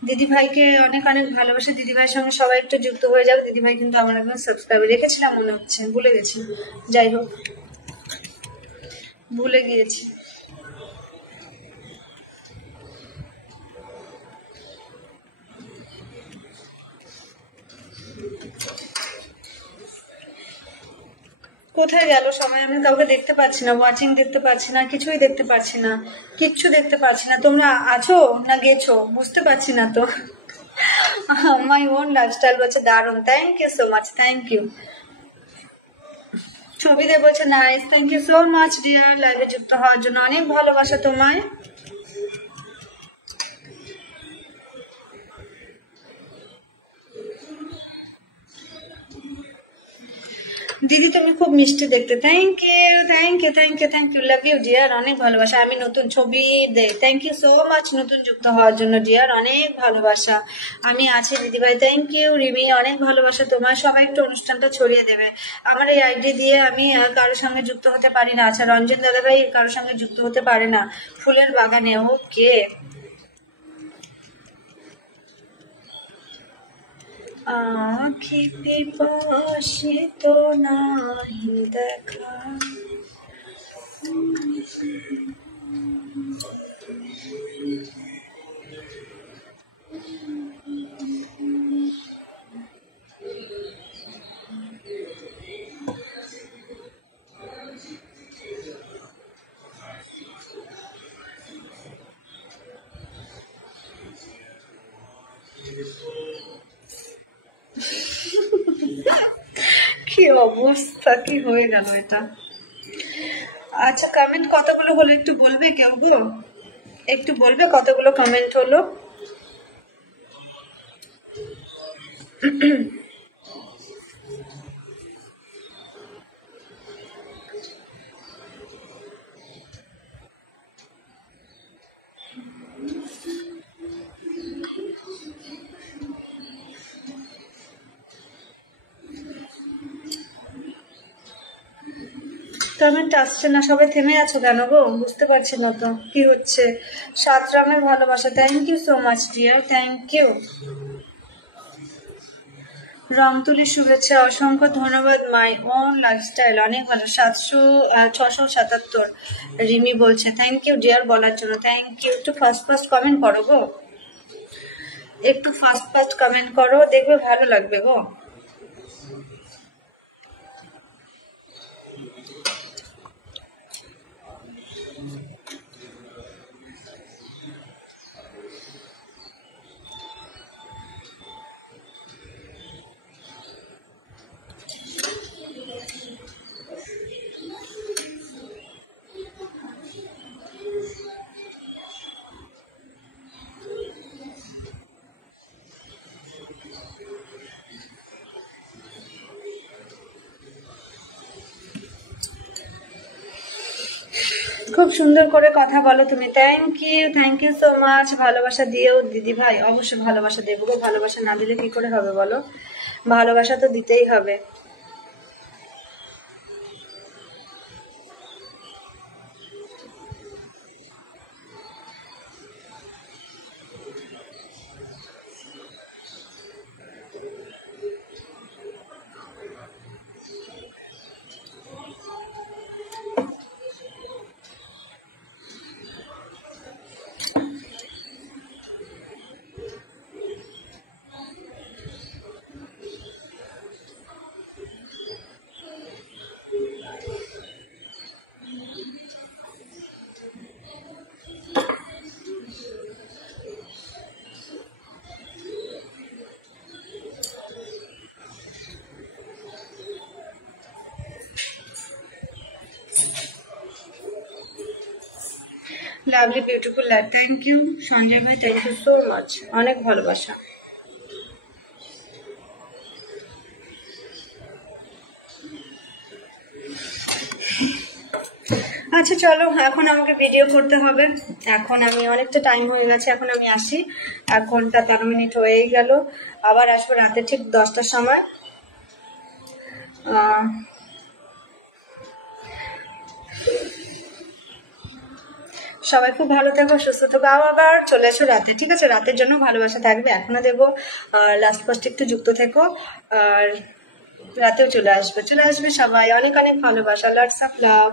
দিদিভাইকে অনেক অনেক ভালোবাসা। দিদিভাইয়ের সঙ্গে সবাই একটু যুক্ত হয়ে যাবে। দিদিভাই কিন্তু আমার একজন সাবস্ক্রাইবার, রেখেছিলাম মনে হচ্ছে, ভুলে গেছি। যাই হোক, ভুলে গিয়েছি। কোথায় গেল সবাই? আমি কাউকে দেখতে পাচ্ছি না, ওয়াচিং দেখতে পাচ্ছি না, কিছুই দেখতে পাচ্ছি না, কিচ্ছু দেখতে পাচ্ছি না। তোমরা আছো না গেছো বুঝতে পারছি না তো। মাই ওন লাইফস্টাইল বলছে দারুণ, thank you so much, thank you. ছবিতে বলছে nice, thank you so much dear, লাইভে যুক্ত হওয়ার জন্য অনেক ভালোবাসা তোমায়। দিদি তুমি খুব মিষ্টি দেখতে, thank you thank you thank you thank you, love you dear, অনেক ভালোবাসা। আমি নতুন ছবি দেই, থ্যাংক ইউ সো মাচ নতুন যুক্ত হওয়ার জন্য ডিয়ার, অনেক ভালোবাসা। আমি আছি দিদিভাই, থ্যাংক ইউ। রিমি অনেক ভালোবাসা তোমার। সবাই একটু অনুষ্ঠানটা ছড়িয়ে দেবে। আমার এই আইডি দিয়ে আমি কারোর সঙ্গে যুক্ত হতে পারি না। আচ্ছা, রঞ্জন দাদা ভাই কারোর সঙ্গে যুক্ত হতে পারে না ফুলের বাগানে, ওকে। আঁখি পিপাসিত নাহি দেখা। কি অবস্থা, কি হয়ে গেল এটা? আচ্ছা, কমেন্ট কতগুলো হলো একটু বলবে কেউ গো? একটু বলবে কতগুলো কমেন্ট হলো? কমেন্ট আসছে না, সবাই থেমে আছো কেন গো? বুঝতে পারছি না তো কি হচ্ছে। 7 রামের ভালোবাসা, thank you so much dear, thank you. রংতুলির শুভেচ্ছা, অসংখ্য ধন্যবাদ। মাই ওন লাইফস্টাইল অনেক ভালো, 677। রিমি বলছে থ্যাংক ইউ ডিয়ার বলার জন্য, থ্যাংক ইউ। একটু ফার্স্ট ফার্স্ট কমেন্ট করো গো, একটু ফার্স্ট ফার্স্ট কমেন্ট করো, দেখবে ভালো লাগবে গো। খুব সুন্দর করে কথা বলো তুমি, থ্যাংক ইউ সো মাচ। ভালোবাসা দিয়েও দিদি ভাই, অবশ্যই ভালোবাসা দেবো গো। ভালোবাসা না দিলে কি করে হবে বলো? ভালোবাসা তো দিতেই হবে। Lovely beautiful life. Thank you Sanjay ভাই, থ্যাংক ইউ সো মাচ, অনেক ভালোবাসা। আচ্ছা চলো, এখন আমাকে ভিডিও করতে হবে। এখন আমি অনেকটা টাইম হয়ে গেছে, এখন আমি আসি। 1 ঘন্টা 13 মিনিট হয়েই গেল। আবার আসবো রাতে ঠিক 10টার সময়। সবাই খুব ভালো থেকো, সুস্থ থেকো। আবার চলে এসো রাতে, ঠিক আছে? রাতের জন্য ভালোবাসা থাকবে, এখনো দেবো। লাস্ট পোস্ট একটু যুক্ত থেকো, আর রাতেও চলে আসবে সবাই। অনেক অনেক ভালোবাসা, লটস অফ লাভ।